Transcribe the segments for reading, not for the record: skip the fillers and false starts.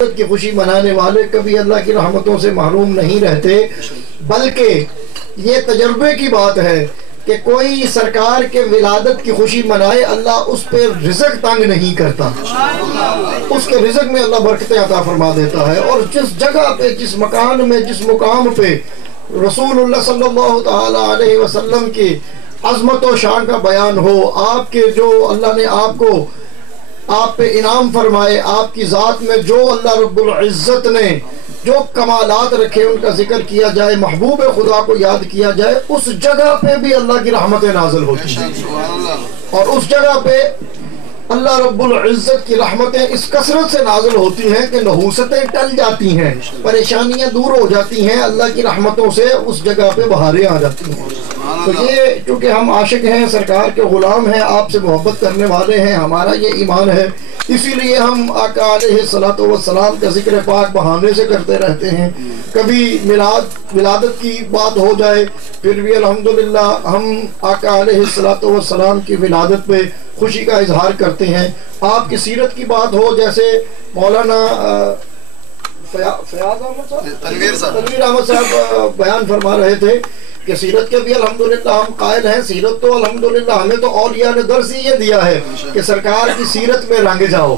کی خوشی منانے والے کبھی اللہ کی رحمتوں سے محروم نہیں رہتے، بلکہ یہ تجربے کی بات ہے کہ کوئی سرکار کے ولادت کی خوشی منائے، اللہ اس پہ رزق تنگ نہیں کرتا، اس کے رزق میں اللہ برکتیں عطا فرما دیتا ہے۔ اور جس جگہ پہ، جس مکان میں، جس مقام پہ رسول اللہ صلی اللہ تعالی علیہ وسلم کی عظمت و شان کا بیان ہو، آپ کے جو اللہ نے آپ پہ انعام فرمائے، آپ کی ذات میں جو اللہ رب العزت نے جو کمالات رکھے ان کا ذکر کیا جائے، محبوب خدا کو یاد کیا جائے، اس جگہ پہ بھی اللہ کی رحمتیں نازل ہوتی ہیں، اور اس جگہ پہ اللہ رب العزت کی رحمتیں اس کثرت سے نازل ہوتی ہیں کہ نحوستیں ٹل جاتی ہیں، پریشانیاں دور ہو جاتی ہیں، اللہ کی رحمتوں سے اس جگہ پہ بہاریں آ جاتی ہیں۔ تو یہ چونکہ ہم عاشق ہیں، سرکار کے غلام ہیں، آپ سے محبت کرنے والے ہیں، ہمارا یہ ایمان ہے، اسی لیے ہم آقا علیہ الصلوۃ والسلام کا ذکر پاک بہانے سے کرتے رہتے ہیں۔ کبھی ولادت کی بات ہو جائے پھر بھی الحمدللہ ہم آقا علیہ الصلوۃ والسلام کی ولادت پہ خوشی کا اظہار کرتے ہیں۔ آپ کی سیرت کی بات ہو، جیسے مولانا فیاض احمد صاحب، تنویر احمد صاحب بیان فرما رہے تھے کہ سیرت کے بھی الحمدللہ ہم قائل ہیں۔ سیرت تو الحمدللہ ہمیں تو اولیاء نے درس یہ دیا ہے کہ سرکار کی سیرت میں رنگ جاؤ،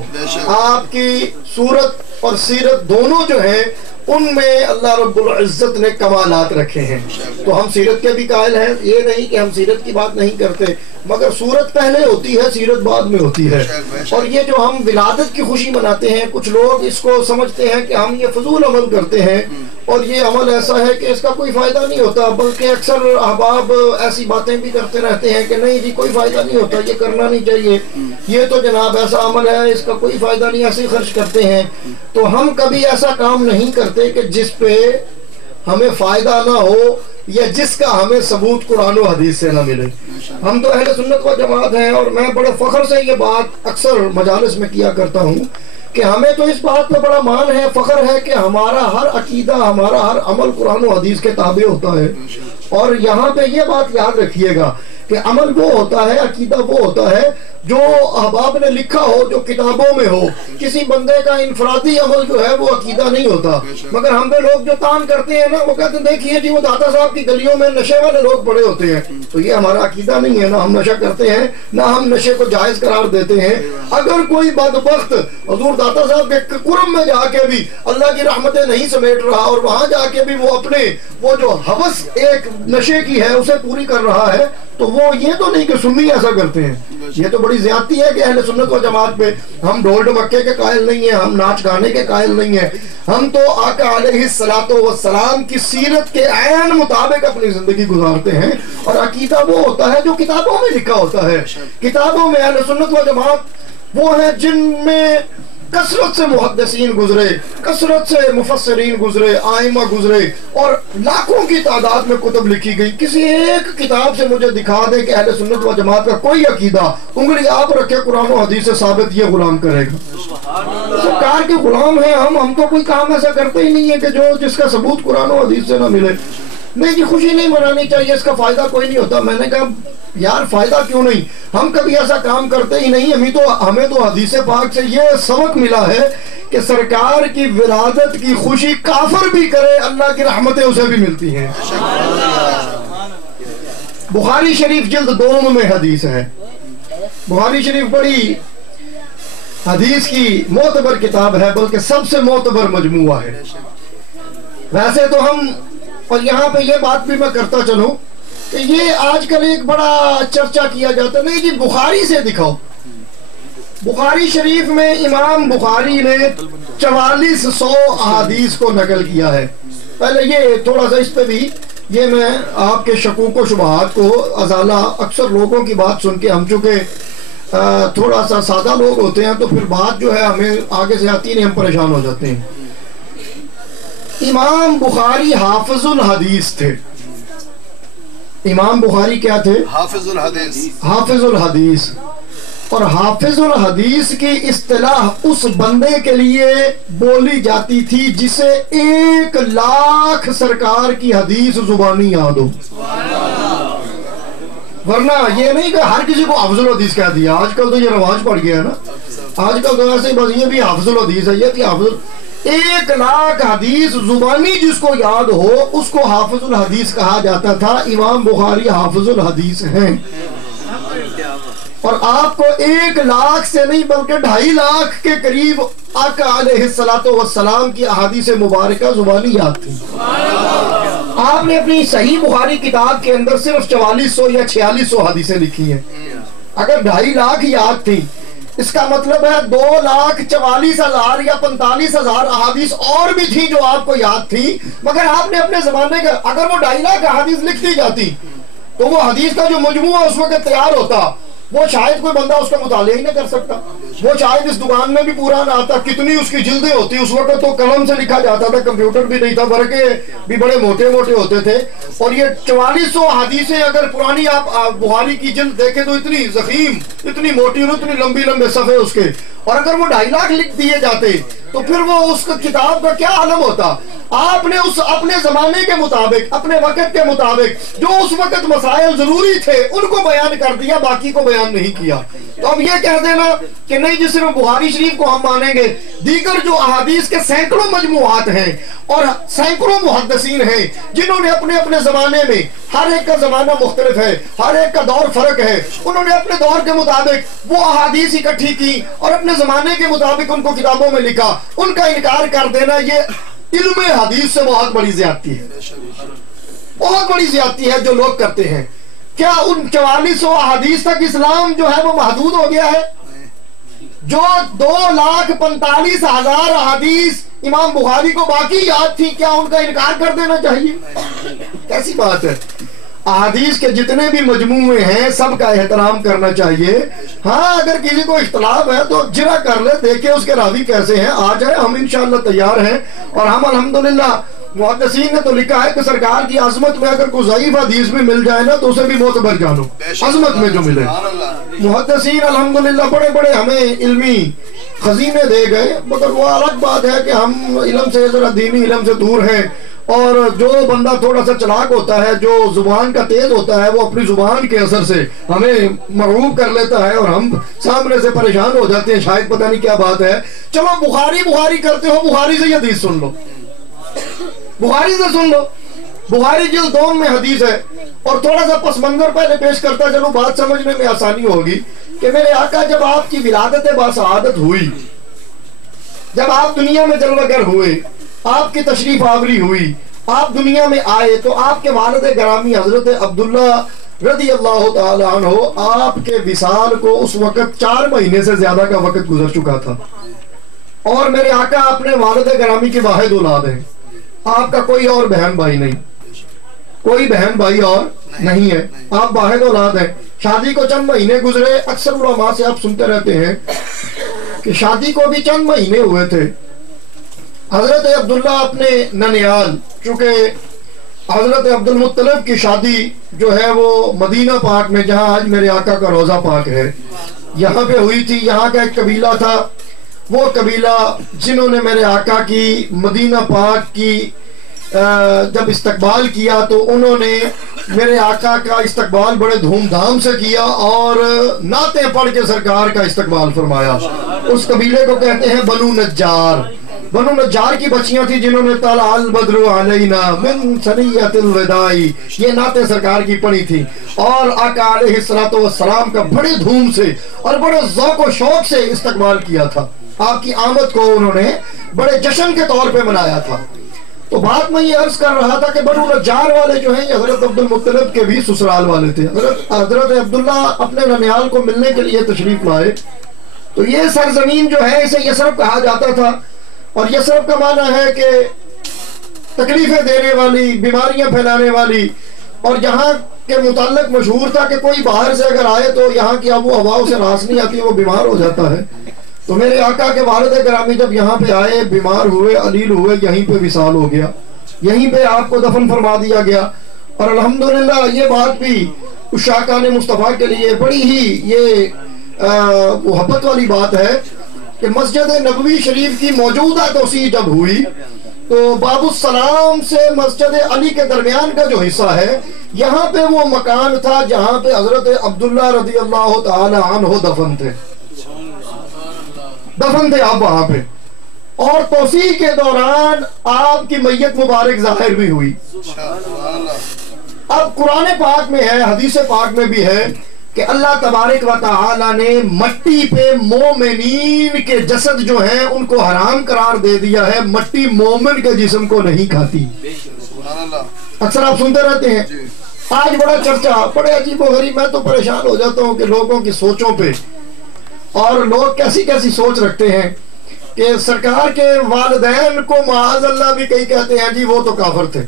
آپ کی صورت اور سیرت دونوں جو ہیں ان میں اللہ رب العزت نے کمالات رکھے ہیں، تو ہم سیرت کے بھی قائل ہیں۔ یہ نہیں کہ ہم سیرت کی بات نہیں کرتے، مگر صورت پہلے ہوتی ہے، سیرت بعد میں ہوتی ہے۔ اور یہ جو ہم ولادت کی خوشی مناتے ہیں، کچھ لوگ اس کو سمجھتے ہیں کہ ہم یہ فضول عمل کرتے ہیں، اور یہ عمل ایسا ہے کہ اس کا کوئی فائدہ نہیں ہوتا، بلکہ اکثر احباب ایسی باتیں بھی کرتے رہتے ہیں کہ نہیں جی کوئی فائدہ نہیں ہوتا، یہ کرنا نہیں چاہیے، یہ تو جناب ایسا عمل ہے اس کا کوئی فائدہ نہیں، ایسے ہی خرچ کرتے ہیں۔ تو ہم کبھی ایسا کام نہیں کرتے کہ جس پہ ہمیں فائدہ نہ ہو یا جس کا ہمیں ثبوت قرآن و حدیث سے نہ ملے۔ ہم تو اہل سنت و جماعت ہیں، اور میں بڑے فخر سے یہ بات اکثر مجالس میں کیا کرتا ہوں کہ ہمیں تو اس بات پہ بڑا مان ہے، فخر ہے کہ ہمارا ہر عقیدہ، ہمارا ہر عمل قرآن و حدیث کے تابع ہوتا ہے۔ اور یہاں پہ یہ بات یاد رکھیے گا کہ عمل وہ ہوتا ہے، عقیدہ وہ ہوتا ہے جو احباب نے لکھا ہو، جو کتابوں میں ہو۔ کسی بندے کا انفرادی عمل جو ہے وہ عقیدہ نہیں ہوتا، مگر ہم پہ لوگ جو تان کرتے ہیں نا، وہ کہتے ہیں دیکھیے جی وہ داتا صاحب کی گلیوں میں نشے والے لوگ پڑے ہوتے ہیں، تو یہ ہمارا عقیدہ نہیں ہے، نہ ہم نشہ کرتے ہیں، نہ ہم نشے کو جائز قرار دیتے ہیں۔ اگر کوئی بدبخت حضور داتا صاحب کے قرب میں جا کے بھی اللہ کی رحمتیں نہیں سمیٹ رہا، اور وہاں جا کے بھی وہ اپنے وہ جو ہوس ایک نشے کی ہے اسے پوری کر رہا ہے، تو وہ یہ تو نہیں کہ سنی ایسا کرتے ہیں، یہ تو بڑی زیادتی ہے کہ اہل سنت و جماعت پہ ہم ڈھول ڈمکے کے قائل نہیں ہیں، ہم ناچ گانے کے قائل نہیں ہیں، ہم تو آقا علیہ الصلوۃ والسلام کی سیرت کے عین مطابق اپنی زندگی گزارتے ہیں۔ اور عقیدہ وہ ہوتا ہے جو کتابوں میں لکھا ہوتا ہے۔ کتابوں میں اہل سنت و جماعت وہ ہیں جن میں کثرت سے محدثین گزرے، کثرت سے مفسرین گزرے، آئمہ گزرے، اور لاکھوں کی تعداد میں کتب لکھی گئی۔ کسی ایک کتاب سے مجھے دکھا دے کہ اہل سنت و جماعت کا کوئی عقیدہ انگلی آپ رکھے قرآن و حدیث سے ثابت یہ غلام کرے گا۔ سرکار کے غلام ہیں ہم تو کوئی کام ایسا کرتے ہی نہیں ہے کہ جس کا ثبوت قرآن و حدیث سے نہ ملے۔ نہیں جی خوشی نہیں منانی چاہیے، اس کا فائدہ کوئی نہیں ہوتا۔ میں نے کہا یار فائدہ کیوں نہیں، ہم کبھی ایسا کام کرتے ہی نہیں۔ ہمیں تو حدیث پاک سے یہ سبق ملا ہے کہ سرکار کی ولادت کی خوشی کافر بھی کرے اللہ کی رحمتیں اسے بھی ملتی ہیں۔ بخاری شریف جلد 2 میں حدیث ہے۔ بخاری شریف بڑی حدیث کی معتبر کتاب ہے، بلکہ سب سے معتبر مجموعہ ہے۔ ویسے تو ہم، اور یہاں پہ یہ بات بھی میں کرتا چلوں کہ یہ آج کل ایک بڑا چرچا کیا جاتا ہے، نہیں جی بخاری سے دکھاؤ۔ بخاری شریف میں امام بخاری نے 4400 احادیث کو نقل کیا ہے۔ پہلے یہ تھوڑا سا اس پہ بھی یہ میں آپ کے شکوک و شبہات کو ازالہ، اکثر لوگوں کی بات سن کے ہم چونکہ تھوڑا سا سادہ لوگ ہوتے ہیں تو پھر بات جو ہے ہمیں آگے سے آتی نہیں، ہم پریشان ہو جاتے ہیں۔ امام بخاری حافظ الحدیث تھے۔ امام بخاری کیا تھے؟ حافظ الحدیث۔ حافظ الحدیث، اور حافظ الحدیث کی اصطلاح اس بندے کے لیے بولی جاتی تھی جسے 1,00,000 سرکار کی حدیث زبانی یاد ہو۔ ورنہ یہ نہیں کہ ہر کسی کو حافظ الحدیث کہہ دیا، آج کل تو یہ رواج پڑ گیا ہے نا، آج کل تو ایسے ہی بس یہ بھی حافظ الحدیث ہے، یہ بھی حافظ، 1,00,000 حدیث زبانی جس کو یاد ہو اس کو حافظ الحدیث کہا جاتا تھا. امام بخاری حافظ الحدیث ہیں. اور آپ کو 1,00,000 سے نہیں بلکہ 2.5 کے قریب آقا علیہ السلام کی احادیث مبارکہ زبانی یاد تھی. آپ نے اپنی صحیح بخاری کتاب کے اندر صرف 4400 یا 4600 حدیثیں لکھی ہیں. اگر 2.5 یاد تھی اس کا مطلب ہے 2,44,000 یا 45,000 احادیث اور بھی تھی جو آپ کو یاد تھی. مگر آپ نے اپنے زمانے کا اگر وہ 2.5 احادیث لکھ دی جاتی تو وہ حدیث کا جو مجموعہ اس وقت تیار ہوتا وہ شاید کوئی بندہ اس کا مطالعہ ہی نہ کر سکتا. وہ شاید اس دکان میں بھی پورا نہ آتا. کتنی اس کی جلدیں ہوتی. اس وقت تو قلم سے لکھا جاتا تھا, کمپیوٹر بھی نہیں تھا, ورقے بھی بڑے موٹے موٹے ہوتے تھے. اور یہ 4400 حدیثیں اگر پرانی آپ بخاری کی جلد دیکھیں تو اتنی ضخیم, اتنی موٹی اور اتنی لمبی لمبے صفحے اس کے. اور اگر وہ 2.5 لکھ دیے جاتے تو پھر وہ اس کتاب کا کیا عالم ہوتا. آپ نے اس اپنے زمانے کے مطابق, اپنے وقت کے مطابق جو اس وقت مسائل ضروری تھے ان کو بیان کر دیا, باقی کو بیان نہیں کیا. تو اب یہ کہہ دینا کہ نہیں جس صرف بخاری شریف کو ہم مانیں گے, دیگر جو احادیث کے سینکڑوں مجموعات ہیں اور سینکڑوں محدثین ہیں جنہوں نے اپنے اپنے زمانے میں, ہر ایک کا زمانہ مختلف ہے, ہر ایک کا دور فرق ہے, انہوں نے اپنے دور کے مطابق وہ احادیث اکٹھی کی اور اپنے زمانے کے مطابق ان کو کتابوں میں لکھا. ان کا انکار کر دینا یہ علم حدیث سے بہت بڑی زیادتی ہے, بہت بڑی زیادتی ہے جو لوگ کرتے ہیں. کیا ان 4400 احادیث تک اسلام جو ہے وہ محدود ہو گیا ہے؟ جو 2,45,000 احادیث امام بخاری کو باقی یاد تھی, کیا ان کا انکار کر دینا چاہیے؟ کیسی بات ہے. احادیث کے جتنے بھی مجموعے ہیں سب کا احترام کرنا چاہیے. ہاں اگر کسی کو اختلاف ہے تو جرا کر لے, دیکھیں اس کے راوی کیسے ہیں, آ جائے, ہم انشاءاللہ تیار ہیں. اور ہم الحمدللہ محدثین نے تو لکھا ہے کہ سرکار کی عظمت میں اگر کوئی ضعیف حدیث بھی مل جائے نا تو اسے بھی معتبر جانو, عظمت میں جو ملے. محدثین الحمدللہ بڑے بڑے ہمیں علمی خزینے دے گئے, مگر وہ الگ بات ہے کہ ہم علم سے ذرا دینی علم سے دور ہیں. اور جو بندہ تھوڑا سا چلاک ہوتا ہے, جو زبان کا تیز ہوتا ہے, وہ اپنی زبان کے اثر سے ہمیں مرعوب کر لیتا ہے اور ہم سامنے سے پریشان ہو جاتے ہیں, شاید پتہ نہیں کیا بات ہے. چلو بخاری کرتے ہو, بخاری سے یہ حدیث سن لو, بخاری سے سن لو. بخاری جلد 2 میں حدیث ہے. اور تھوڑا سا پس منظر پہلے پیش کرتا چلو, بات سمجھنے میں آسانی ہوگی کہ میرے آقا جب آپ کی ولادت باسعادت ہوئی, جب آپ دنیا میں جلوہ گر ہوئے, آپ کی تشریف آوری ہوئی, آپ دنیا میں آئے, تو آپ کے والد گرامی حضرت عبداللہ رضی اللہ تعالی عنہ, آپ کے وصال کو اس وقت 4 مہینے سے زیادہ کا وقت گزر چکا تھا. اور میرے آقا اپنے والد گرامی کی واحد اولاد ہیں, آپ کا کوئی اور بہن بھائی نہیں, کوئی بہن بھائی اور نہیں ہے, آپ واحد اولاد ہیں. شادی کو چند مہینے گزرے. اکثر علماء سے آپ سنتے رہتے ہیں کہ شادی کو بھی چند مہینے ہوئے تھے. حضرت عبداللہ اپنے ننیال, چونکہ حضرت عبد المطلب کی شادی جو ہے وہ مدینہ پاک میں, جہاں آج میرے آقا کا روضہ پاک ہے, یہاں پہ ہوئی تھی. یہاں کا ایک قبیلہ تھا, وہ قبیلہ جنہوں نے میرے آقا کی مدینہ پاک کی جب استقبال کیا تو انہوں نے میرے آقا کا استقبال بڑے دھوم دھام سے کیا اور نعتیں پڑھ کے سرکار کا استقبال فرمایا. اس قبیلے کو کہتے ہیں بنو نجار. بنو نجار کی بچیاں تھی جنہوں نے طلع البدر علینا من ثنیۃ الوداع, یہ نعتیں سرکار کی پڑھی تھی. اور آقا علیہ السلام کا بڑے دھوم سے اور بڑے ذوق و شوق سے استقبال کیا تھا. آپ کی آمد کو انہوں نے بڑے جشن کے طور پہ منایا تھا. تو بات میں یہ عرض کر رہا تھا کہ بنو نجار والے جو ہیں یہ حضرت عبد المطلب کے بھی سسرال والے تھے. حضرت عبداللہ اپنے ننیال کو ملنے کے لیے تشریف لائے. تو یہ سرزمین جو ہے اسے یثرب کہا جاتا تھا, اور یثرب کا معنی ہے کہ تکلیفیں دینے والی, بیماریاں پھیلانے والی. اور یہاں کے متعلق مشہور تھا کہ کوئی باہر سے اگر آئے تو یہاں کی آب و ہوا اسے راس نہیں آتی, وہ بیمار ہو جاتا ہے. تو میرے آقا کے والد گرامی جب یہاں پہ آئے, بیمار ہوئے, علیل ہوئے, یہیں پہ وصال ہو گیا, یہیں پہ آپ کو دفن فرما دیا گیا. اور الحمدللہ یہ بات بھی عشاقان مصطفیٰ کے لیے بڑی ہی یہ محبت والی بات ہے کہ مسجد نبوی شریف کی موجودہ توسیع جب ہوئی تو باب السلام سے مسجد علی کے درمیان کا جو حصہ ہے, یہاں پہ وہ مکان تھا جہاں پہ حضرت عبداللہ رضی اللہ تعالی عنہ دفن تھے آپ وہاں پہ. اور توسیع کے دوران آپ کی میت مبارک ظاہر بھی ہوئی۔ اب قرآن پاک میں ہے، حدیث پاک میں بھی ہے کہ اللہ تبارک و تعالی نے مٹی پہ مومنین کے جسد جو ہیں ان کو حرام قرار دے دیا ہے، مٹی مومن کے جسم کو نہیں کھاتی۔ اکثر آپ سنتے رہتے ہیں، آج بڑا چرچا، بڑے عجیب و غریب، میں تو پریشان ہو جاتا ہوں کہ لوگوں کی سوچوں پہ، اور لوگ کیسی کیسی سوچ رکھتے ہیں کہ سرکار کے والدین کو معاذ اللہ بھی کئی کہتے ہیں جی وہ تو کافر تھے،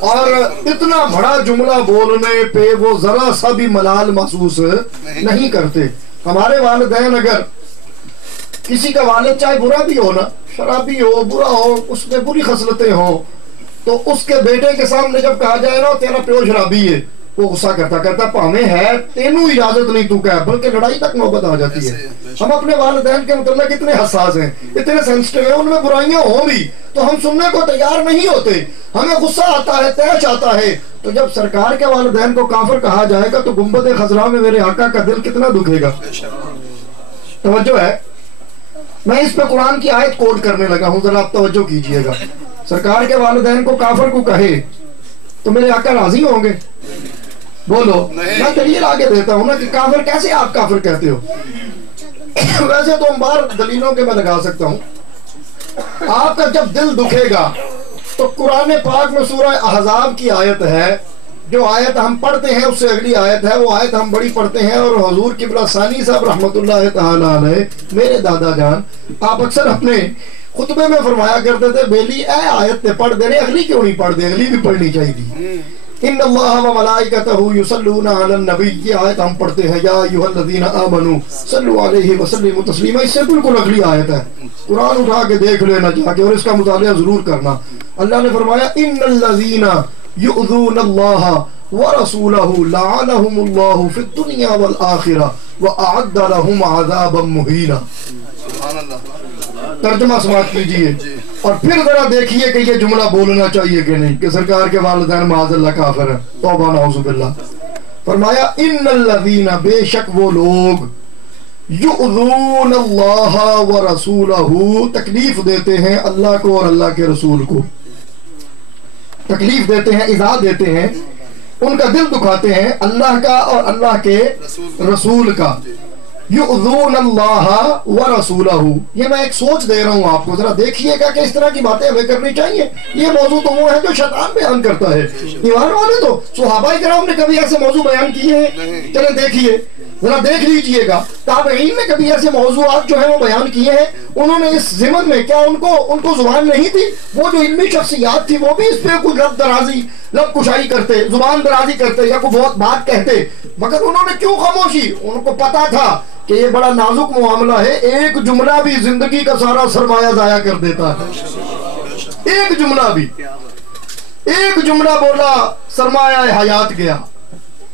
اور اتنا بڑا جملہ بولنے پہ وہ ذرا سا بھی ملال محسوس نہیں کرتے۔ ہمارے والدین، اگر کسی کا والد چاہے برا بھی ہو نا، شرابی ہو، برا ہو، اس میں بری خصلتیں ہوں، تو اس کے بیٹے کے سامنے جب کہا جائے نا تیرا پیو شرابی ہے، وہ غصہ کرتا پاویں ہے تینوں اجازت نہیں تو کہہ، بلکہ لڑائی تک نوبت آ جاتی ہے۔ ہم اپنے والدین کے متعلق اتنے حساس ہیں، اتنے سینسٹیو ہیں، ان میں برائیاں ہوں بھی تو ہم سننے کو تیار نہیں ہوتے، ہمیں غصہ آتا ہے، طیش آتا ہے۔ تو جب سرکار کے والدین کو کافر کہا جائے گا تو گنبد خضرا میں میرے آقا کا دل کتنا دکھے گا۔ توجہ ہے، میں اس پہ قرآن کی آیت کوٹ کرنے لگا ہوں، ذرا آپ توجہ کیجئے گا۔ سرکار کے والدین کو کافر کو کہے تو میرے آقا راضی ہوں گے؟ بولو، میں دلیل آگے دیتا ہوں نا کہ کافر کیسے آپ کافر کہتے ہو۔ ویسے تو بار دلیلوں کے میں لگا سکتا ہوں، آپ کا جب دل دکھے گا تو قرآن پاک میں سورہ احزاب کی آیت ہے، جو آیت ہم پڑھتے ہیں اس سے اگلی آیت ہے، وہ آیت ہم بڑی پڑھتے ہیں، اور حضور قبلہ ثانی صاحب رحمت اللہ تعالی علیہ، میرے دادا جان، آپ اکثر اپنے خطبے میں فرمایا کرتے تھے بیلی اے آیت تے پڑھ دے رہے، اگلی کیوں نہیں پڑھ دے، اگلی بھی پڑھنی چاہیے۔ ان اللہ و ملائکتہ یصلون علی النبی، یہ آیت ہم پڑھتے ہیں، یا ایھا الذین آمنوا صلوا علیہ وسلموا تسلیما، اس سے بالکل اگلی آیت ہے، قرآن اٹھا کے دیکھ لینا جا کے اور اس کا مطالعہ ضرور کرنا۔ اللہ نے فرمایا ان الذین یؤذون اللہ ورسولہ لعنہم اللہ فی الدنیا والآخرہ واعد لہم عذابا مہینا۔ ترجمہ سماعت کیجئے اور پھر ذرا دیکھیے کہ یہ جملہ بولنا چاہیے کہ نہیں کہ سرکار کے والدین معاذ اللہ کافر ہیں، توبہ نعوذ باللہ۔ فرمایا ان الذین، بے شک وہ لوگ، یؤذون اللہ ورسولہ، تکلیف دیتے ہیں اللہ کو اور اللہ کے رسول کو، تکلیف دیتے ہیں، ایذا دیتے ہیں، ان کا دل دکھاتے ہیں اللہ کا اور اللہ کے رسول کا۔ یؤذون اللہ ورسولہ، یہ میں ایک سوچ دے رہا ہوں آپ کو، ذرا دیکھیے گا کہ اس طرح کی باتیں ہمیں کرنی چاہیے۔ یہ موضوع تو وہ ہے جو شیطان بیان کرتا ہے، ایمان والے تو صحابہ کرام نے کبھی ایسے موضوع بیان کیے ہیں؟ چلیں دیکھیے، ذرا دیکھ لیجئے گا، تابعین نے کبھی ایسے موضوعات جو ہیں وہ بیان کیے ہیں؟ انہوں نے اس ضمن میں کیا ان کو زبان نہیں تھی؟ وہ جو علمی شخصیات تھی وہ بھی اس پہ کوئی لب درازی، لب کشائی کرتے، زبان درازی کرتے یا کوئی بہت بات کہتے، مگر انہوں نے کیوں خاموشی؟ ان کو پتا تھا کہ یہ بڑا نازک معاملہ ہے، ایک جملہ بھی زندگی کا سارا سرمایہ ضائع کر دیتا ہے۔ ایک جملہ بھی، ایک جملہ بولا سرمایہ حیات گیا،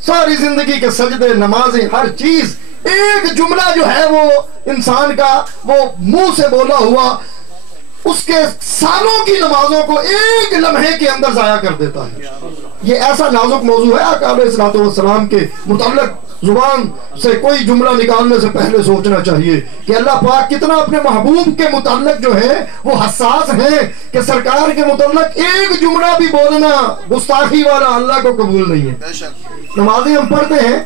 ساری زندگی کے سجدے، نمازیں، ہر چیز، ایک جملہ جو ہے وہ انسان کا وہ منہ سے بولا ہوا اس کے سالوں کی نمازوں کو ایک لمحے کے اندر ضائع کر دیتا ہے۔ یہ ایسا نازک موضوع ہے، آقا علیہ الصلوۃ والسلام کے متعلق زبان سے کوئی جملہ نکالنے سے پہلے سوچنا چاہیے کہ اللہ پاک کتنا اپنے محبوب کے متعلق جو ہے وہ حساس ہیں کہ سرکار کے متعلق ایک جملہ بھی بولنا گستاخی والا اللہ کو قبول نہیں ہے۔ نمازیں ہم پڑھتے ہیں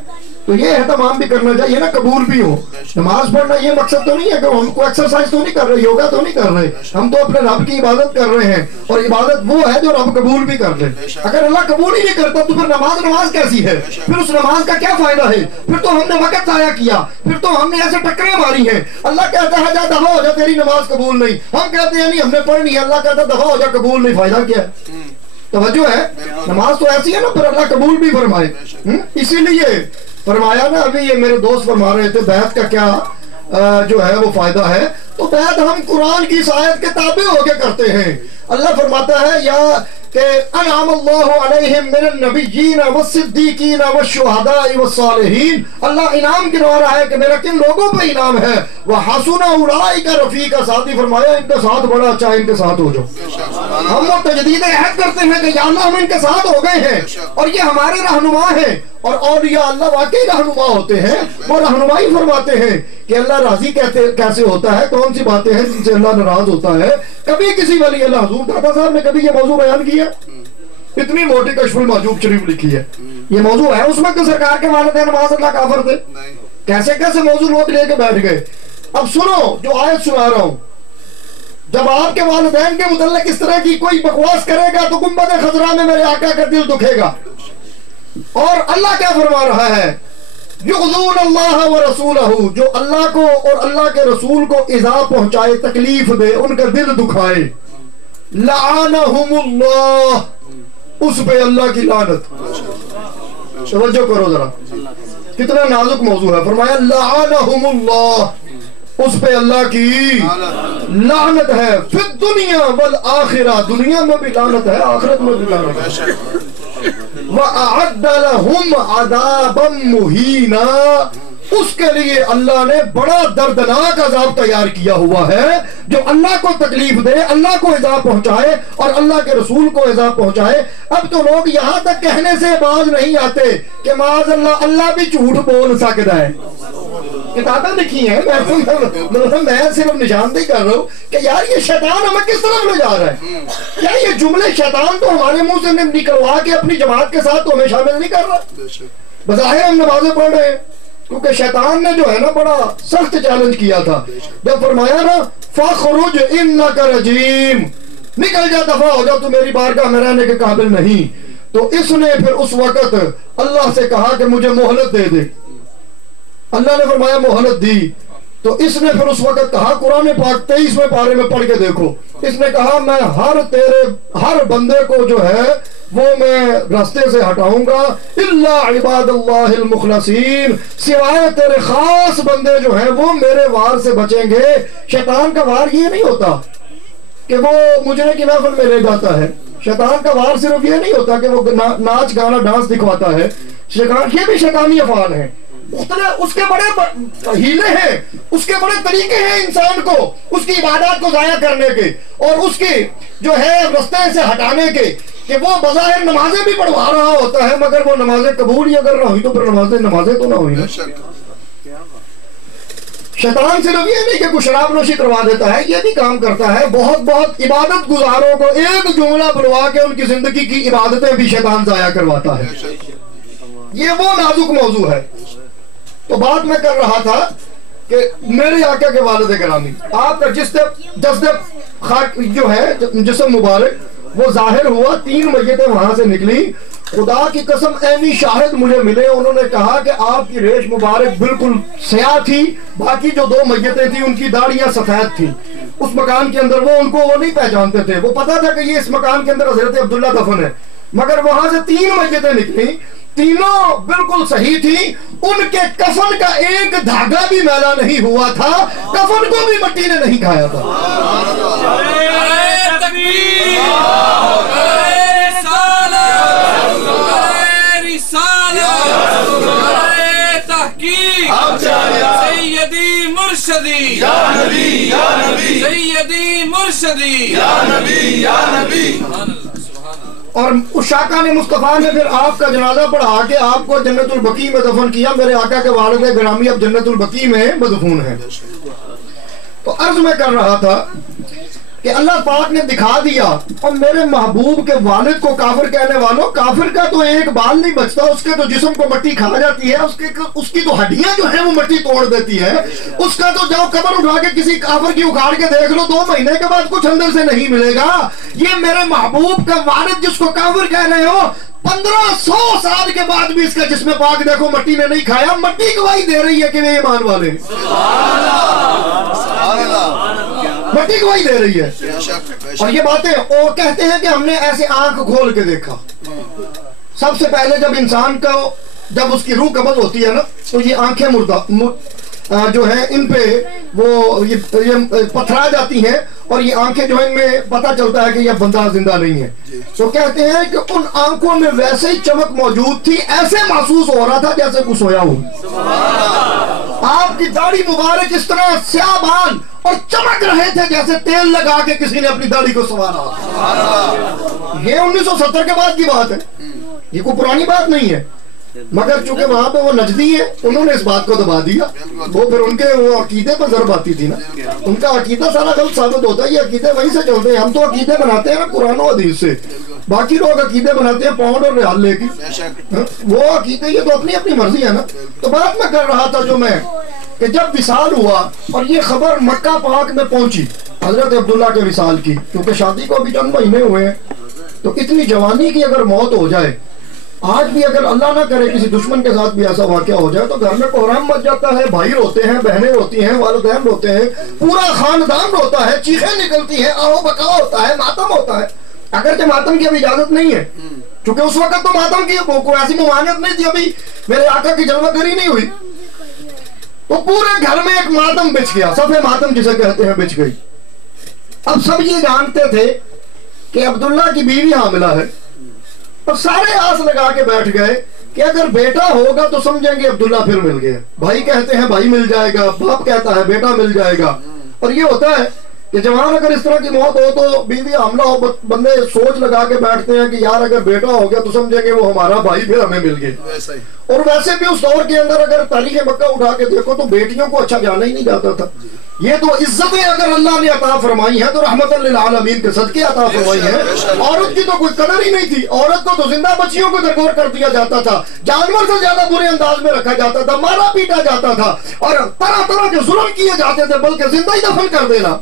تو یہ اہتمام بھی کرنا چاہیے نا، قبول بھی ہو۔ نماز پڑھنا یہ مقصد تو نہیں ہے کہ ہم کو ایکسرسائز تو نہیں کر رہے، یوگا تو نہیں کر رہے، ہم تو اپنے رب کی عبادت کر رہے ہیں، اور عبادت وہ ہے جو رب قبول بھی کر لے۔ اگر اللہ قبول ہی نہیں کرتا تو پھر نماز کیسی ہے؟ پھر اس نماز کا کیا فائدہ ہے؟ پھر تو ہم نے وقت ضائع کیا، پھر تو ہم نے ایسے ٹکریں ماری ہیں۔ اللہ کہتا ہے جا دفع ہو جا، تیری نماز قبول نہیں، ہم کہتے ہیں نہیں ہم نے پڑھنی ہے، اللہ کہتا ہے دفع ہو جا، قبول نہیں، فائدہ کیا ہے؟ توجہ ہے، نماز تو ایسی ہے نا، پھر اللہ قبول بھی فرمائے۔ اسی لیے فرمایا نا، ابھی یہ میرے دوست فرما رہے تھے بیعت کا کیا جو ہے وہ فائدہ ہے، تو بیعت ہم قرآن کی اس آیت کے تابع ہو کے کرتے ہیں۔ اللہ فرماتا ہے یا کہ انعم اللہ علیہم من النبیین والصدیقین والشہداء والصالحین، اللہ انعام گنوا رہا ہے کہ میرا کن لوگوں پہ انعام ہے، وحسن اولئک رفیقا، ساتھ ہی فرمایا ان کا ساتھ بڑا اچھا ہے، ان کے ساتھ ہو جاؤ۔ ہم وہ تجدید عہد کرتے ہیں کہ یا اللہ ہم ان کے ساتھ ہو گئے ہیں اور یہ ہمارے رہنما ہیں، اور اولیاء اللہ واقعی رہنما ہوتے ہیں، وہ رہنمائی فرماتے ہیں کہ اللہ راضی کیسے ہوتا ہے، کون سی باتیں ہیں جن سے اللہ ناراض ہوتا ہے۔ کبھی کسی ولی اللہ حضور داتا صاحب نے کبھی یہ موضوع بیان کیا؟ اتنی موٹی کشف المحجوب شریف لکھی ہے، یہ موضوع ہے اس وقت سرکار کے والدین معاذ اللہ کافر تھے؟ کیسے کیسے موضوع لوگ لے کے بیٹھ گئے۔ اب سنو جو آیت سنا رہا ہوں، جب آپ کے والدین کے متعلق اس طرح کی کوئی بکواس کرے گا تو گنبد خضرا میں میرے آقا کا دل دکھے گا۔ اور اللہ کیا فرما رہا ہے؟ یؤذون اللہ ورسولہ، جو اللہ کو اور اللہ کے رسول کو ایذا پہنچائے، تکلیف دے، ان کا دل دکھائے، لعنہم اللہ، اس پہ اللہ کی لعنت۔ توجہ کرو ذرا، کتنا نازک موضوع ہے۔ فرمایا لعنہم اللہ، اس پہ اللہ کی لعنت ہے، فی الدنیا والآخرہ، دنیا میں بھی لعنت ہے، آخرت میں بھی لعنت ہے۔ وَأَعَدَّ لَهُمْ عَذَابًا مُهِينًا، اس کے لیے اللہ نے بڑا دردناک عذاب تیار کیا ہوا ہے۔ جو اللہ کو تکلیف دے، اللہ کو ایذا پہنچائے اور اللہ کے رسول کو ایذا پہنچائے۔ اب تو لوگ یہاں تک کہنے سے باز نہیں آتے کہ معاذ اللہ اللہ بھی جھوٹ بول سکتا ہے۔ کتابیں لکھی ہیں، میں صرف نشاندہی کر رہا ہوں کہ یار یہ شیطان ہمیں کس طرف لے جا رہا ہے۔ کیا یہ جملے شیطان تو ہمارے منہ سے نکلوا کے اپنی جماعت کے ساتھ تو ہمیں شامل نہیں کر رہا؟ بظاہر ہم نمازیں پڑھ رہے ہیں، کیونکہ شیطان نے جو ہے نا بڑا سخت چیلنج کیا تھا، جب فرمایا نا فَخْرُجْ إِنَّكَ رَجِيمٌ، نکل جا، دفع ہو جا، تو میری بارگاہ میں رہنے کے قابل نہیں۔ تو اس نے پھر اس وقت اللہ سے کہا کہ مجھے مہلت دے دے۔ اللہ نے فرمایا مہلت دی، تو اس نے پھر اس وقت کہا، قرآن پاک 23ویں پارے میں پڑھ کے دیکھو، اس نے کہا میں ہر بندے کو جو ہے وہ میں راستے سے ہٹاؤں گا، الا عباد اللہ المخلصین، سوائے تیرے خاص بندے جو ہیں وہ میرے وار سے بچیں گے۔ شیطان کا وار یہ نہیں ہوتا کہ وہ مجرے کی محفل میں لے جاتا ہے، شیطان کا وار صرف یہ نہیں ہوتا کہ وہ ناچ گانا ڈانس دکھواتا ہے، یہ بھی شیطانی افعال ہیں، اس کے بڑے ہیلے ہیں، اس کے بڑے طریقے ہیں انسان کو اس کی عبادات کو ضائع کرنے کے اور اس کی جو ہے راستے سے ہٹانے کے، کہ وہ بظاہر نمازیں بھی پڑھوا رہا ہوتا ہے مگر وہ نمازیں قبول ہی اگر نہ ہوئی تو پھر نمازیں تو نہ ہوئی نا۔ شیطان صرف یہ نہیں کہ کچھ شراب نوشی کروا دیتا ہے، یہ بھی کام کرتا ہے، بہت عبادت گزاروں کو ایک جملہ بلوا کے ان کی زندگی کی عبادتیں بھی شیطان ضائع کرواتا ہے۔ یہ وہ نازک موضوع ہے۔ تو بات میں کر رہا تھا کہ میرے آقا کے والد گرامی، آپ کا جسد خاک جو ہے جسم مبارک وہ ظاہر ہوا، 3 میتیں وہاں سے نکلی، خدا کی قسم عینی شاہد مجھے ملے، انہوں نے کہا کہ آپ کی ریش مبارک بالکل سیاہ تھی، باقی جو 2 میتیں تھیں ان کی داڑیاں سفید تھیں۔ اس مکان کے اندر وہ نہیں پہچانتے تھے، وہ پتا تھا کہ یہ اس مکان کے اندر حضرت عبداللہ دفن ہے، مگر وہاں سے 3 میتیں نکلی، تینوں بالکل صحیح تھی، ان کے کفن کا ایک دھاگا بھی میلا نہیں ہوا تھا، کفن کو بھی مٹی نے نہیں کھایا تھا۔ سیدی مرشدی یا نبی یا نبی، سیدی مرشدی یا نبی یا نبی۔ اور اشاقہ نے مصطفیٰ نے پھر آپ کا جنازہ پڑھا کے آپ کو جنت البقیع میں دفن کیا۔ میرے آقا کے والد گرامی اب جنت البقیع میں مدفون ہیں۔ تو عرض میں کر رہا تھا کہ اللہ پاک نے دکھا دیا، اور میرے محبوب کے والد کو کافر کہنے والوں، کافر کا تو ایک بال نہیں بچتا، اس کے تو جسم کو مٹی کھا جاتی ہے، اس کی تو ہڈیاں جو ہیں وہ مٹی توڑ دیتی ہے، اس کا تو جاؤ قبر اٹھا کے کسی کافر کی اکھاڑ کے دیکھ لو 2 مہینے کے بعد کچھ اندر سے نہیں ملے گا۔ یہ میرے محبوب کا والد جس کو کافر کہہ رہے ہو، 1500 سال کے بعد بھی اس کا جسم پاک دیکھو مٹی نے نہیں کھایا، مٹی گواہی دے رہی ہے کہ وہ ایمان والے ہیں، مٹی گواہی دے رہی ہے۔ اور یہ باتیں وہ کہتے ہیں کہ ہم نے ایسے آنکھ کھول کے دیکھا۔ سب سے پہلے جب انسان کو جب اس کی روح قبض ہوتی ہے نا تو یہ آنکھیں جو ہیں ان پہ وہ یہ پتھرا جاتی ہیں، اور یہ آنکھیں جو ہیں ان میں پتہ چلتا ہے کہ یہ بندہ زندہ نہیں ہے۔ تو کہتے ہیں کہ ان آنکھوں میں ویسے ہی چمک موجود تھی، ایسے محسوس ہو رہا تھا جیسے کوئی سویا ہو۔ آپ کی داڑھی مبارک اس طرح سیاہ بال اور چمک رہے تھے جیسے تیل لگا کے کسی نے اپنی داڑھی کو سنوارا. یہ 1970 کے بعد کی بات ہے, یہ کوئی پرانی بات نہیں ہے. مگر چونکہ وہاں پہ وہ نجدی ہے, انہوں نے اس بات کو دبا دیا. وہ پھر ان کے وہ عقیدے پر ضرب آتی تھی نا, ان کا عقیدہ سارا غلط ثابت ہوتا ہے. یہ عقیدے وہیں سے چلتے ہیں. ہم تو عقیدے بناتے ہیں نا قرآن و حدیث سے, باقی لوگ عقیدے بناتے ہیں پاؤنڈ اور ریال لے کے. وہ عقیدے یہ تو اپنی اپنی مرضی ہے نا. تو بات میں کر رہا تھا جو میں کہ جب وصال ہوا اور یہ خبر مکہ پاک میں پہنچی حضرت عبداللہ کے وصال کی, کیونکہ شادی کو ابھی چند مہینے ہوئے ہیں, تو اتنی جوانی کی اگر موت ہو جائے, آج بھی اگر اللہ نہ کرے کسی دشمن کے ساتھ بھی ایسا واقعہ ہو جائے, تو گھر میں کوہرام مچ جاتا ہے. بھائی روتے ہیں, بہنیں روتی ہیں, والدین روتے ہیں, پورا خاندان روتا ہے, چیخیں نکلتی ہیں, آہو بکاؤ ہوتا ہے, ماتم ہوتا ہے. اگرچہ ماتم کی ابھی اجازت نہیں ہے, چونکہ اس وقت تو ماتم کی کوئی ایسی ممانعت نہیں تھی, ابھی میرے آقا کی جلوہ گری نہیں ہوئی. تو پورے گھر میں ایک ماتم بچ گیا, صفحہ ماتم جسے کہتے ہیں بچ گئی. اب سب یہ جانتے تھے کہ عبداللہ کی بیوی حاملہ ہے, اور سارے آس لگا کے بیٹھ گئے کہ اگر بیٹا ہوگا تو سمجھیں گے عبداللہ پھر مل گیا. بھائی کہتے ہیں بھائی مل جائے گا, باپ کہتا ہے بیٹا مل جائے گا. اور یہ ہوتا ہے کہ جوان اگر اس طرح کی موت ہو تو بیوی حاملہ ہو, بندے سوچ لگا کے بیٹھتے ہیں کہ یار اگر بیٹا ہو گیا تو سمجھیں گے وہ ہمارا بھائی, پھر ہمیں مل گیا. اور ویسے بھی اس دور کے اندر اگر تاریخ مکہ اٹھا کے دیکھو تو بیٹیوں کو اچھا جانا ہی نہیں جاتا تھا. یہ تو عزتیں اگر اللہ نے عطا فرمائی ہیں تو رحمت للعالمین کے صدقے عطا فرمائی ہیں. عورت کی تو کوئی قدر ہی نہیں تھی. عورت کو تو زندہ بچیوں کو درگور کر دیا جاتا تھا, جانور سے زیادہ برے انداز میں رکھا جاتا تھا, مارا پیٹا جاتا تھا, اور طرح طرح کے ظلم کیے جاتے تھے, بلکہ زندہ ہی دفن کر دینا.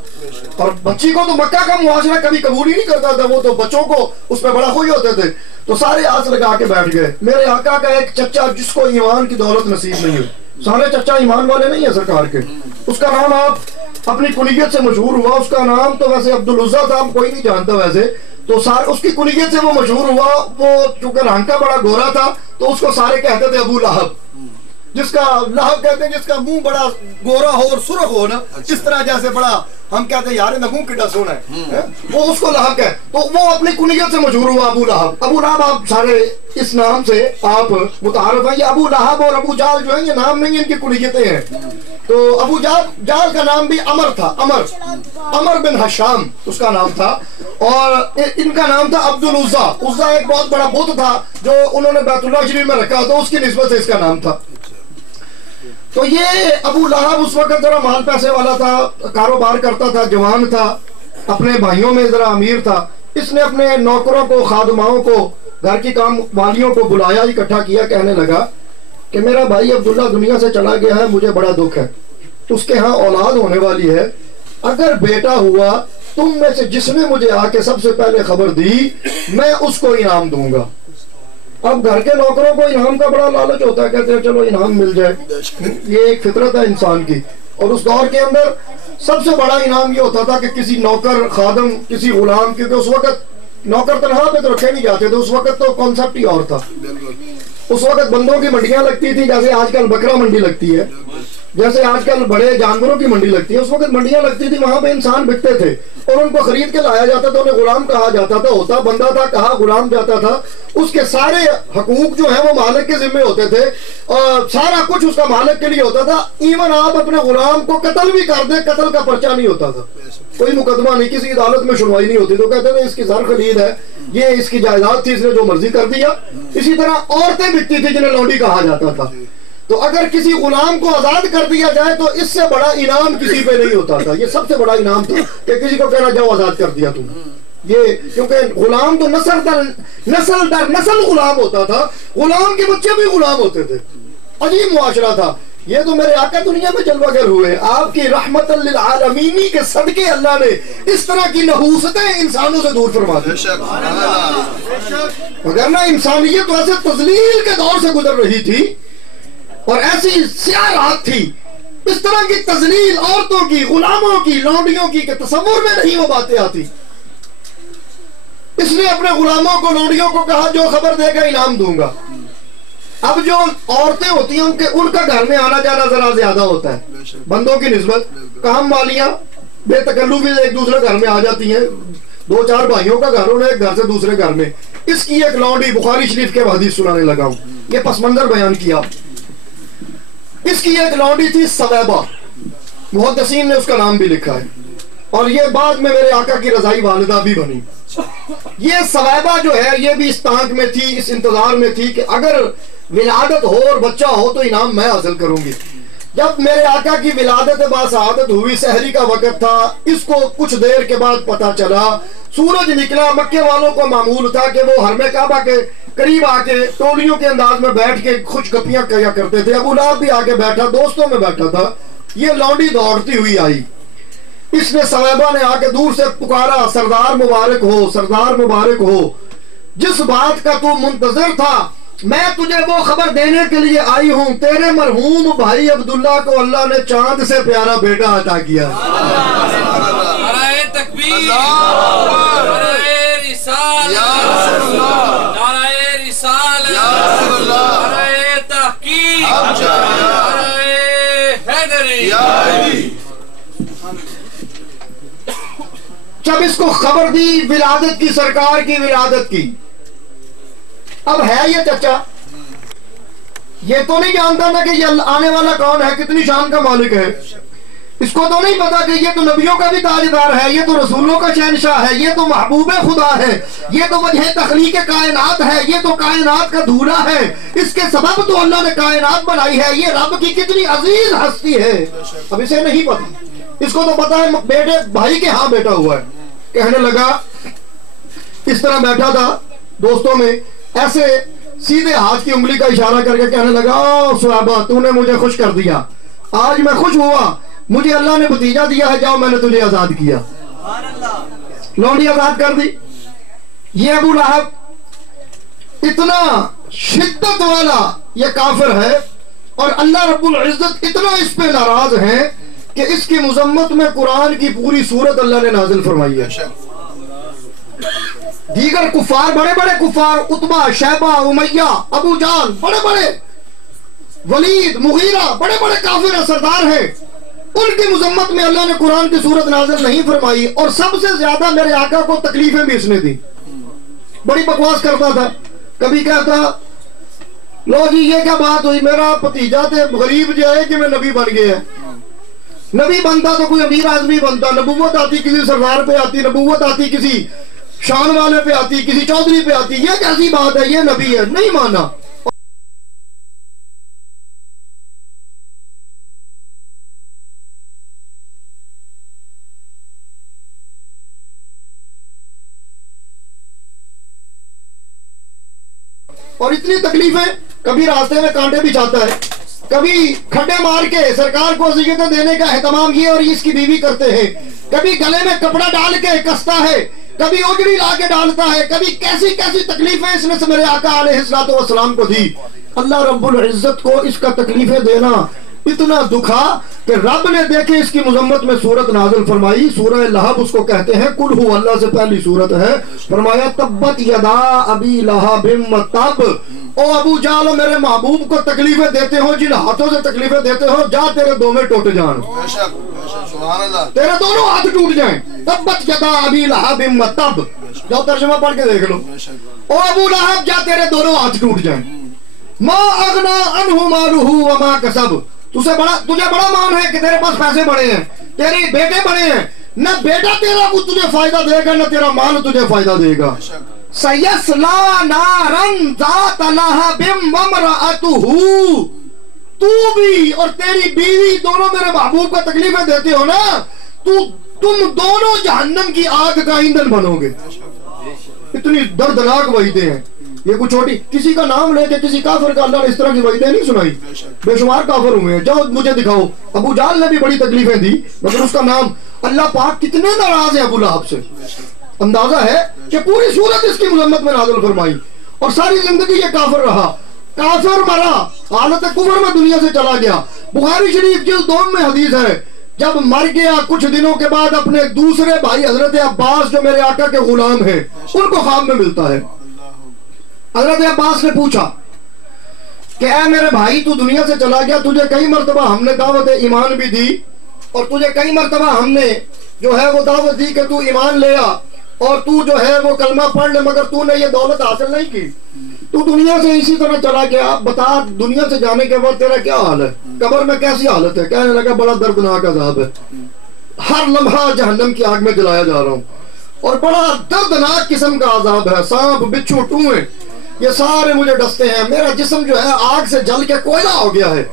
اور بچی کو تو مکہ کا معاشرہ کبھی قبول ہی نہیں کرتا تھا, وہ تو بچوں کو اس پہ بڑا خوش ہوتے تھے. تو سارے آس لگا کے بیٹھ گئے. میرے آقا کا ایک چچا جس کو ایمان کی دولت نصیب نہیں ہوئی, سارے چچا ایمان والے نہیں ہیں سرکار کے, اس کا نام آپ اپنی کنیت سے مشہور ہوا. اس کا نام تو ویسے عبدالعزیٰ تھا, کوئی نہیں جانتا ویسے, تو اس کی کنیت سے وہ مشہور ہوا. وہ چونکہ رنگ کا بڑا گورا تھا تو اس کو سارے کہتے تھے ابو لہب, جس کا لہب کہتے ہیں جس کا منہ بڑا گورا ہو اور سرخ ہو نا, اس طرح جیسے بڑا ہم کہتے ہیں یار منہ کڈا سونا ہے, وہ اس کو لہب کہتے. تو وہ اپنی کنیت سے مشہور ہوا ابو لہب. ابو لہب آپ سارے اس نام سے آپ متعارف ہیں. یہ ابو لہب اور ابو جہل جو ہیں یہ نام نہیں, ان کی کنیتیں ہیں. تو ابو جہل کا نام بھی عمر تھا, عمر بن حشام اس کا نام تھا, اور ان کا نام تھا عبدالعزیٰ. عزیٰ ایک بہت بڑا بت تھا جو انہوں نے بیت اللہ شریف میں رکھا, تو اس کی نسبت سے اس کا نام تھا. تو یہ ابو لہب اس وقت ذرا مال پیسے والا تھا, کاروبار کرتا تھا, جوان تھا, اپنے بھائیوں میں ذرا امیر تھا. اس نے اپنے نوکروں کو, خادماؤں کو, گھر کی کام والیوں کو بلایا, اکٹھا کیا, کہنے لگا کہ میرا بھائی عبداللہ دنیا سے چلا گیا ہے, مجھے بڑا دکھ ہے. اس کے ہاں اولاد ہونے والی ہے, اگر بیٹا ہوا تم میں سے جس نے مجھے آ کے سب سے پہلے خبر دی میں اس کو انعام دوں گا. اب گھر کے نوکروں کو انعام کا بڑا لالچ ہوتا ہے, کہتے ہیں چلو انعام مل جائے, یہ ایک فطرت ہے انسان کی. اور اس دور کے اندر سب سے بڑا انعام یہ ہوتا تھا کہ کسی نوکر, خادم, کسی غلام, کیونکہ اس وقت نوکر تنہا پہ تو رکھے نہیں جاتے تھے, اس وقت تو کانسیپٹ ہی اور تھا. اس وقت بندوں کی منڈیاں لگتی تھی جیسے آج کل بکرا منڈی لگتی ہے, جیسے آج کل بڑے جانوروں کی منڈی لگتی ہے. اس وقت منڈیاں لگتی تھی, وہاں پہ انسان بکتے تھے اور ان کو خرید کے لایا جاتا تھا. انہیں غلام کہا جاتا تھا, ہوتا بندہ تھا, کہا غلام جاتا تھا. اس کے سارے حقوق جو ہیں وہ مالک کے ذمہ ہوتے تھے, اور سارا کچھ اس کا مالک کے لیے ہوتا تھا. ایون آپ اپنے غلام کو قتل بھی کر دیں, قتل کا پرچہ نہیں ہوتا تھا, کوئی مقدمہ نہیں, کسی عدالت میں سنوائی نہیں ہوتی. تو کہتے تھے اس کی زر خرید ہے, یہ اس کی جائیداد تھی, اس نے جو مرضی کر دیا. اسی طرح عورتیں بکتی تھی جنہیں لونڈی کہا جاتا تھا. تو اگر کسی غلام کو آزاد کر دیا جائے تو اس سے بڑا انعام کسی پہ نہیں ہوتا تھا. یہ سب سے بڑا انعام تھا کہ کسی کو کہنا جاؤ آزاد کر دیا تم. یہ کیونکہ غلام تو نسل در نسل غلام ہوتا تھا, غلام کے بچے بھی غلام ہوتے تھے. عجیب معاشرہ تھا. یہ تو میرے آقا دنیا میں جلوہ گر ہوئے, آپ کی رحمت للعالمین کے صدقے اللہ نے اس طرح کی نحوستیں انسانوں سے دور فرما دی. اگر نہ انسانیت تو ایسے تذلیل کے دور سے گزر رہی تھی اور ایسی سیاہ رات تھی, اس طرح کی تذلیل عورتوں کی, غلاموں کی, لونڈیوں کی کہ تصور میں نہیں وہ باتیں آتی. اس نے اپنے غلاموں کو, لونڈیوں کو کہا جو خبر دے گا انعام دوں گا. اب جو عورتیں ہوتی ہیں ان کا گھر میں آنا جانا ذرا زیادہ ہوتا ہے بندوں کی نسبت. کام والیاں بے تکلفی ایک دوسرے گھر میں آ جاتی ہیں, 2-4 بھائیوں کا گھر ہونا, ایک گھر سے دوسرے گھر میں. اس کی ایک لونڈی, بخاری شریف کے حدیث سنانے لگا ہوں, یہ پس منظر بیان کیا. اس کی ایک لونڈی تھی سویبہ, محدثین نے اس کا نام بھی لکھا ہے، اور یہ بعد میں میرے آقا کی رضائی والدہ بھی بنی۔ یہ ثویبہ جو ہے یہ بھی اس تانک میں تھی، اس انتظار میں تھی کہ اگر ولادت ہو اور بچہ ہو تو انعام میں حاصل کروں گی۔ جب میرے آقا کی ولادت باسعادت ہوئی، سحری کا وقت تھا، اس کو کچھ دیر کے بعد پتا چلا، سورج نکلا۔ مکے والوں کو معمول تھا کہ وہ حرم کعبہ کے قریب آ کے ٹولیوں کے انداز میں بیٹھ کے خوش گپیاں کیا کرتے تھے۔ ابو لہب بھی آگے بیٹھا، دوستوں میں بیٹھا تھا۔ یہ لونڈی دوڑتی ہوئی آئی، اس نے ثویبہ نے آ کے دور سے پکارا، سردار مبارک ہو، سردار مبارک ہو، جس بات کا تو منتظر تھا میں تجھے وہ خبر دینے کے لیے آئی ہوں، تیرے مرحوم بھائی عبداللہ کو اللہ نے چاند سے پیارا بیٹا عطا کیا۔ نعرہ تکبیر، نعرہ رسالت، نعرہ رسالت، نعرہ تحقیق، نعرہ حیدری۔ جب اس کو خبر دی ولادت کی، سرکار کی ولادت کی، اب ہے یہ چچا، یہ تو نہیں جانتا تھا کہ یہ آنے والا کون ہے، کتنی شان کا مالک ہے۔ اس کو تو نہیں پتا کہ یہ تو نبیوں کا بھی تاجدار ہے، یہ تو رسولوں کا شہنشاہ ہے، یہ تو محبوب خدا ہے، یہ تو وجہ تخلیق کائنات ہے، یہ تو کائنات کا دھولا ہے، اس کے سبب تو اللہ نے کائنات بنائی ہے، یہ رب کی کتنی عزیز ہستی ہے۔ اب اسے نہیں پتا، اس کو تو پتا ہے بیٹے بھائی کے ہاں بیٹا ہوا ہے۔ کہنے لگا، اس طرح بیٹھا تھا دوستوں میں، ایسے سیدھے ہاتھ کی انگلی کا اشارہ کر کے کہنے لگا، او صحابہ تو نے مجھے خوش کر دیا، آج میں خوش ہوا، مجھے اللہ نے بھتیجا دیا ہے، جاؤ میں نے تجھے آزاد کیا۔ لونڈی آزاد کر دی۔ یہ ابو لہب اتنا شدت والا یہ کافر ہے، اور اللہ رب العزت اتنا اس پہ ناراض ہے کہ اس کی مذمت میں قرآن کی پوری سورت اللہ نے نازل فرمائی ہے۔ دیگر کفار، بڑے بڑے کفار، عتبہ، شیبہ، امیہ، ابو جہل، بڑے بڑے، ولید، مغیرہ، بڑے بڑے کافر ہیں، سردار ہیں، ان کی مذمت میں اللہ نے قرآن کی سورت نازل نہیں فرمائی۔ اور سب سے زیادہ میرے آقا کو تکلیفیں بھی اس نے دی۔ بڑی بکواس کرتا تھا، کبھی کہتا، لو جی یہ کیا بات ہوئی، میرا بھتیجا تے غریب جو ہے کہ میں نبی بن گیا ہے۔ نبی بنتا تو کوئی امیر آدمی بنتا، نبوت آتی کسی سردار پہ آتی، نبوت آتی کسی شان والے پہ آتی، کسی چودھری پہ آتی، یہ کیسی بات ہے، یہ نبی ہے، نہیں مانا۔ اور اتنی تکلیفیں، کبھی راستے میں کانٹے بھی چاہتا ہے، کبھی کھڈے مار کے سرکار کو اذیتیں دینے کا اہتمام یہ اور اس کی بیوی کرتے ہیں، کبھی گلے میں کپڑا ڈال کے کستا ہے، کبھی اوجڑی لا کے ڈالتا ہے، کبھی کیسی کیسی تکلیفیں اس نے میرے آقا علیہ السلام کو دی۔ اللہ رب العزت کو اس کا تکلیفیں دینا اتنا دکھا کہ رب نے دیکھے اس کی مذمت میں سورت نازل فرمائی۔ سورہ لہب اس کو کہتے ہیں، قل ہو اللہ سے پہلی سورت ہے۔ فرمایا تبت یدا ابی لہب وتب، او ابو جہل میرے محبوب کو تکلیفیں دیتے ہو، جن ہاتھوں سے تکلیفیں دیتے ہو، جا تیرے دونوں ٹوٹ جان، تیرے دونوں ہاتھ ٹوٹ جائیں۔ تبت یدا ابی لہب وتب، جاؤ ترجمہ پڑھ کے دیکھ لو، او ابو لہب جا تیرے دونوں ہاتھ ٹوٹ جائیں۔ ما اغنا عنہ مالہ وما کسب، تجھے بڑا مان ہے کہ تیرے پاس پیسے بڑے ہیں، تیرے بیٹے بڑے ہیں، نہ بیٹا تیرا کو تجھے فائدہ دے گا، نہ تیرا مال تجھے فائدہ دے گا۔ سَيَصْلَىٰ نَارًا ذَاتَ لَهَبٍ وَامْرَأَتُهُ، تو بھی اور تیری بیوی دونوں میرے محبوب کو تکلیفیں دیتے ہو نا، تم دونوں جہنم کی آگ کا ایندھن بنو گے۔ اتنی دردناک وعیدیں ہیں۔ یہ کچھ چھوٹی کسی کا نام لے کے کسی کافر کا اللہ نے اس طرح کی وعیدیں نہیں سنائی، بے شمار کافر ہوئے ہیں، جاؤ مجھے دکھاؤ۔ ابو جہل نے بھی بڑی تکلیفیں دی، مگر اس کا نام، اللہ پاک کتنے ناراض ہے ابو لہب سے۔ اندازہ ہے کہ پوری سورت اس کی مذمت میں نازل فرمائی، اور ساری زندگی یہ کافر رہا، کافر مرا، حالت کفر میں دنیا سے چلا گیا۔ بخاری شریف جلد 2 میں حدیث ہے، جب مر گیا کچھ دنوں کے بعد اپنے دوسرے بھائی حضرت عباس جو میرے آقا کے غلام ہیں ان کو خواب میں ملتا ہے۔ حضرت عباس نے پوچھا کہ اے میرے بھائی تو دنیا سے چلا گیا، تجھے کئی مرتبہ ہم نے دعوت ایمان بھی دی، اور تجھے کئی مرتبہ ہم نے جو ہے وہ دعوت دی کہ تو ایمان لے آ اور تو جو ہے وہ کلمہ پڑھ لے، مگر تو نے یہ دولت حاصل نہیں کی۔ تو دنیا سے اسی طرح چلا گیا. آپ بتا دنیا سے جانے کے بعد تیرا کیا حال ہے, قبر میں کیسی حالت ہے؟ کہنے لگا بڑا دردناک عذاب ہے, ہر لمحہ جہنم کی آگ میں جلایا جا رہا ہوں, اور بڑا دردناک قسم کا عذاب ہے. سانپ, بچھو, ٹوئیں یہ سارے مجھے ڈستے ہیں. میرا جسم جو ہے آگ سے جل کے کوئلہ ہو گیا ہے.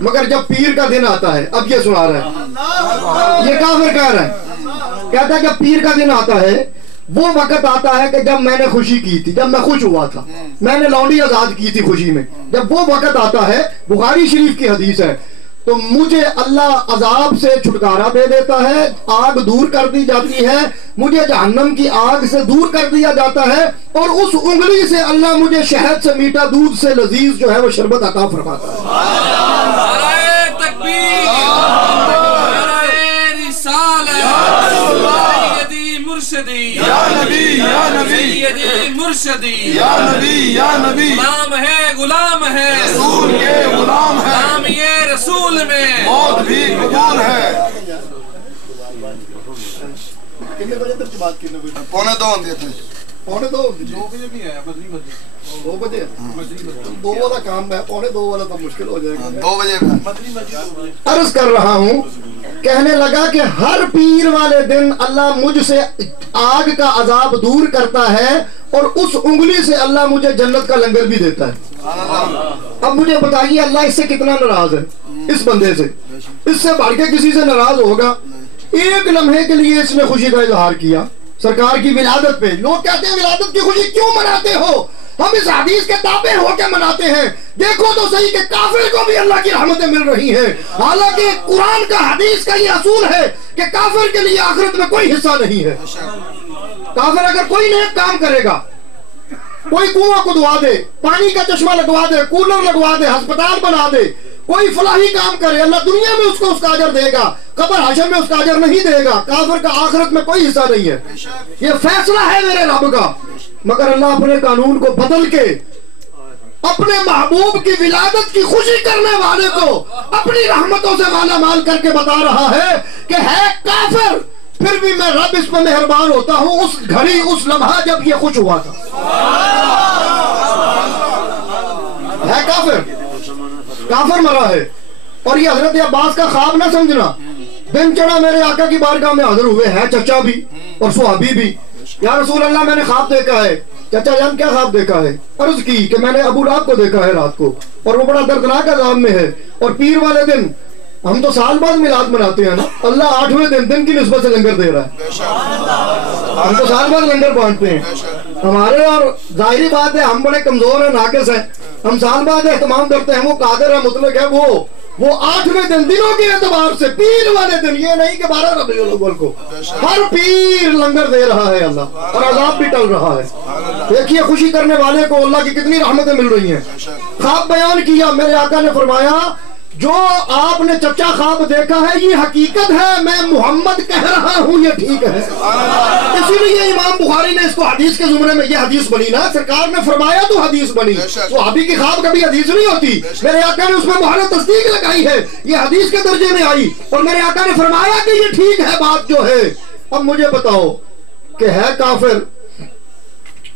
مگر جب پیر کا دن آتا ہے, اب یہ سنا رہا ہے, یہ کافر کہہ رہا ہے, کہتا ہے جب پیر کا دن آتا ہے وہ وقت آتا ہے کہ جب میں نے خوشی کی تھی, جب میں خوش ہوا تھا, میں نے لونڈی آزاد کی تھی خوشی میں, جب وہ وقت آتا ہے, بخاری شریف کی حدیث ہے, تو مجھے اللہ عذاب سے چھٹکارا دے دیتا ہے, آگ دور کر دی جاتی ہے, مجھے جہنم کی آگ سے دور کر دیا جاتا ہے, اور اس انگلی سے اللہ مجھے شہد سے میٹھا, دودھ سے لذیذ جو ہے وہ شربت عطا فرماتا ہے. مرشدی یا نبی یا نبی سیدی مرشدی یا نبی یا نبی, غلام ہے رسول کے غلام ہے, غلام یہ رسول میں موت بھی قبول ہے. کتنے بجے تک بات کرنے ہوئی؟ 2:45 تھے. 2:45 2 بجے بھی آیا, مدنی مسجد 2 بجے 2 والا کام ہے, 2:45 والا تو مشکل ہو جائے گا. 2 بجے مدنی مسجد. عرض کر رہا ہوں, کہنے لگا کہ ہر پیر والے دن اللہ مجھ سے آگ کا عذاب دور کرتا ہے, اور اس انگلی سے اللہ مجھے جنت کا لنگر بھی دیتا ہے. اب مجھے بتائیے اللہ اس سے کتنا ناراض ہے, اس بندے سے, اس سے بڑھ کے کسی سے ناراض ہوگا؟ ایک لمحے کے لیے اس نے خوشی کا اظہار کیا سرکار کی ولادت پہ. لوگ کہتے ہیں ولادت کی خوشی کیوں مناتے ہو؟ ہم اس حدیث کے تابع ہو کے مناتے ہیں. دیکھو تو صحیح کہ کافر کو بھی اللہ کی رحمتیں مل رہی ہیں, حالانکہ قرآن کا حدیث کا یہ اصول ہے کہ کافر کے لیے آخرت میں کوئی حصہ نہیں ہے. کافر اگر کوئی نیک کام کرے گا, کوئی کنواں کھدوا دے, پانی کا چشمہ لگوا دے, کولر لگوا دے, ہسپتال بنا دے, کوئی فلاحی کام کرے, اللہ دنیا میں اس کو اس کا اجر دے گا, قبر حشر میں اس کا اجر نہیں دے گا. کافر کا آخرت میں کوئی حصہ نہیں ہے. یہ فیصلہ ہے میرے رب کا. مگر اللہ اپنے قانون کو بدل کے اپنے محبوب کی ولادت کی خوشی کرنے والے کو اپنی رحمتوں سے مالا مال کر کے بتا رہا ہے کہ ہے کافر, پھر بھی میں رب اس پر مہربان ہوتا ہوں اس گھڑی, اس لمحہ جب یہ خوش ہوا تھا. ہے کافر, کافر مرا ہے. اور یہ حضرت عباس کا خواب نہ سمجھنا. دن چڑھا میرے آقا کی بارگاہ میں حاضر ہوئے ہیں چچا بھی اور صحابی بھی. یا رسول اللہ میں نے خواب دیکھا ہے. چچا جان کیا خواب دیکھا ہے؟ عرض کی کہ میں نے ابو لہب کو دیکھا ہے رات کو, اور وہ بڑا دردناک عذاب میں ہے, اور پیر والے دن, ہم تو سال بعد میلاد مناتے ہیں نا, اللہ 8ویں دن کی نسبت سے لنگر دے رہا ہے. ہم تو سال بعد لنگر بانٹتے ہیں ہمارے, اور ظاہری بات ہے ہم بڑے کمزور ہیں, ناقص ہیں, ہم سال بعد اہتمام کرتے ہیں. وہ قادر ہے, مطلق ہے, وہ 8ویں دن, دنوں کے اعتبار سے پیر والے دن, یہ نہیں کہ 12 ربیع الاول کو, ہر پیر لنگر دے رہا ہے اللہ, اور عذاب بھی ٹل رہا ہے. دیکھیے خوشی کرنے والے کو اللہ کی کتنی رحمتیں مل رہی ہیں. خواب بیان کیا, میرے آقا نے فرمایا جو آپ نے چچا خواب دیکھا ہے یہ حقیقت ہے, میں محمد کہہ رہا ہوں یہ ٹھیک ہے. اسی لیے امام بخاری نے اس کو حدیث کے زمرے میں, یہ حدیث بنی نا, سرکار نے فرمایا تو حدیث بنی. صحابی کی خواب کبھی حدیث نہیں ہوتی. میرے آقا نے اس میں مہر تصدیق لگائی ہے, یہ حدیث کے درجے میں آئی, اور میرے آقا نے فرمایا کہ یہ ٹھیک ہے بات جو ہے. اب مجھے بتاؤ کہ ہے کافر,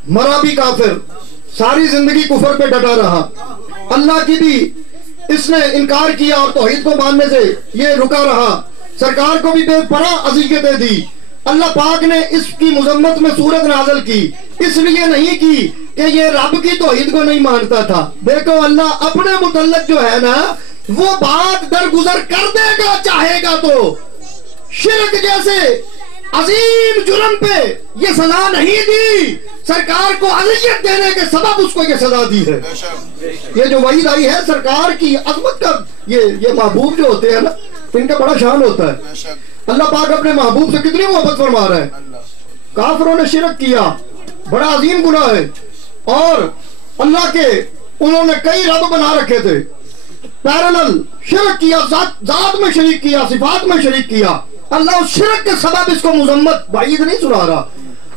مرا بھی کافر, ساری زندگی کفر پہ ڈٹا رہا, اللہ کی بھی اس نے انکار کیا اور توحید کو ماننے سے یہ رکا رہا, سرکار کو بھی بے پناہ اذیتیں دی. اللہ پاک نے اس کی مذمت میں سورت نازل کی, اس لیے نہیں کی کہ یہ رب کی توحید کو نہیں مانتا تھا. دیکھو اللہ اپنے متعلق جو ہے نا وہ بات درگزر کر دے گا چاہے گا تو. شرک جیسے عظیم جرم پہ یہ سزا نہیں دی, سرکار کو اذیت دینے کے سبب اس کو یہ سزا دی ہے. یہ جو وحید آئی ہے سرکار کی عظمت کا, یہ محبوب جو ہوتے ہیں نا ان کا بڑا شان ہوتا ہے. اللہ پاک اپنے محبوب سے کتنی محبت فرما رہا ہے. کافروں نے شرک کیا, بڑا عظیم گناہ ہے, اور اللہ کے انہوں نے کئی رب بنا رکھے تھے, پیرلل شرک کیا, ذات میں شریک کیا, صفات میں شریک کیا. اللہ اس شرک کے سبب اس کو مذمت بعید نہیں سنا رہا.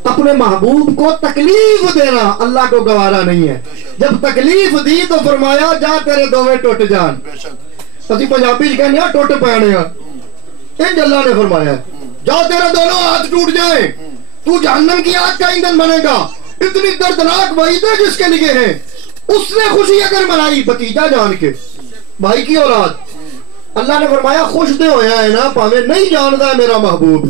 اپنے محبوب کو تکلیف دینا اللہ کو گوارا نہیں ہے. جب تکلیف دی تو فرمایا جا تیرے دوویں ٹوٹ جان. اسی پنجابی کہنے ہیں ٹوٹ پینے ہیں, انج اللہ نے فرمایا جا تیرے دونوں ہاتھ ٹوٹ جائیں, تو جہنم کی آگ کا ایندھن بنے گا. اتنی دردناک وعید ہے جس کے لیے ہے. اس نے خوشی اگر منائی بھتیجا جان کے بھائی کی اولاد, اللہ نے فرمایا خوش دے ہویا ہے نا پاوے نہیں جانتا ہے میرا محبوب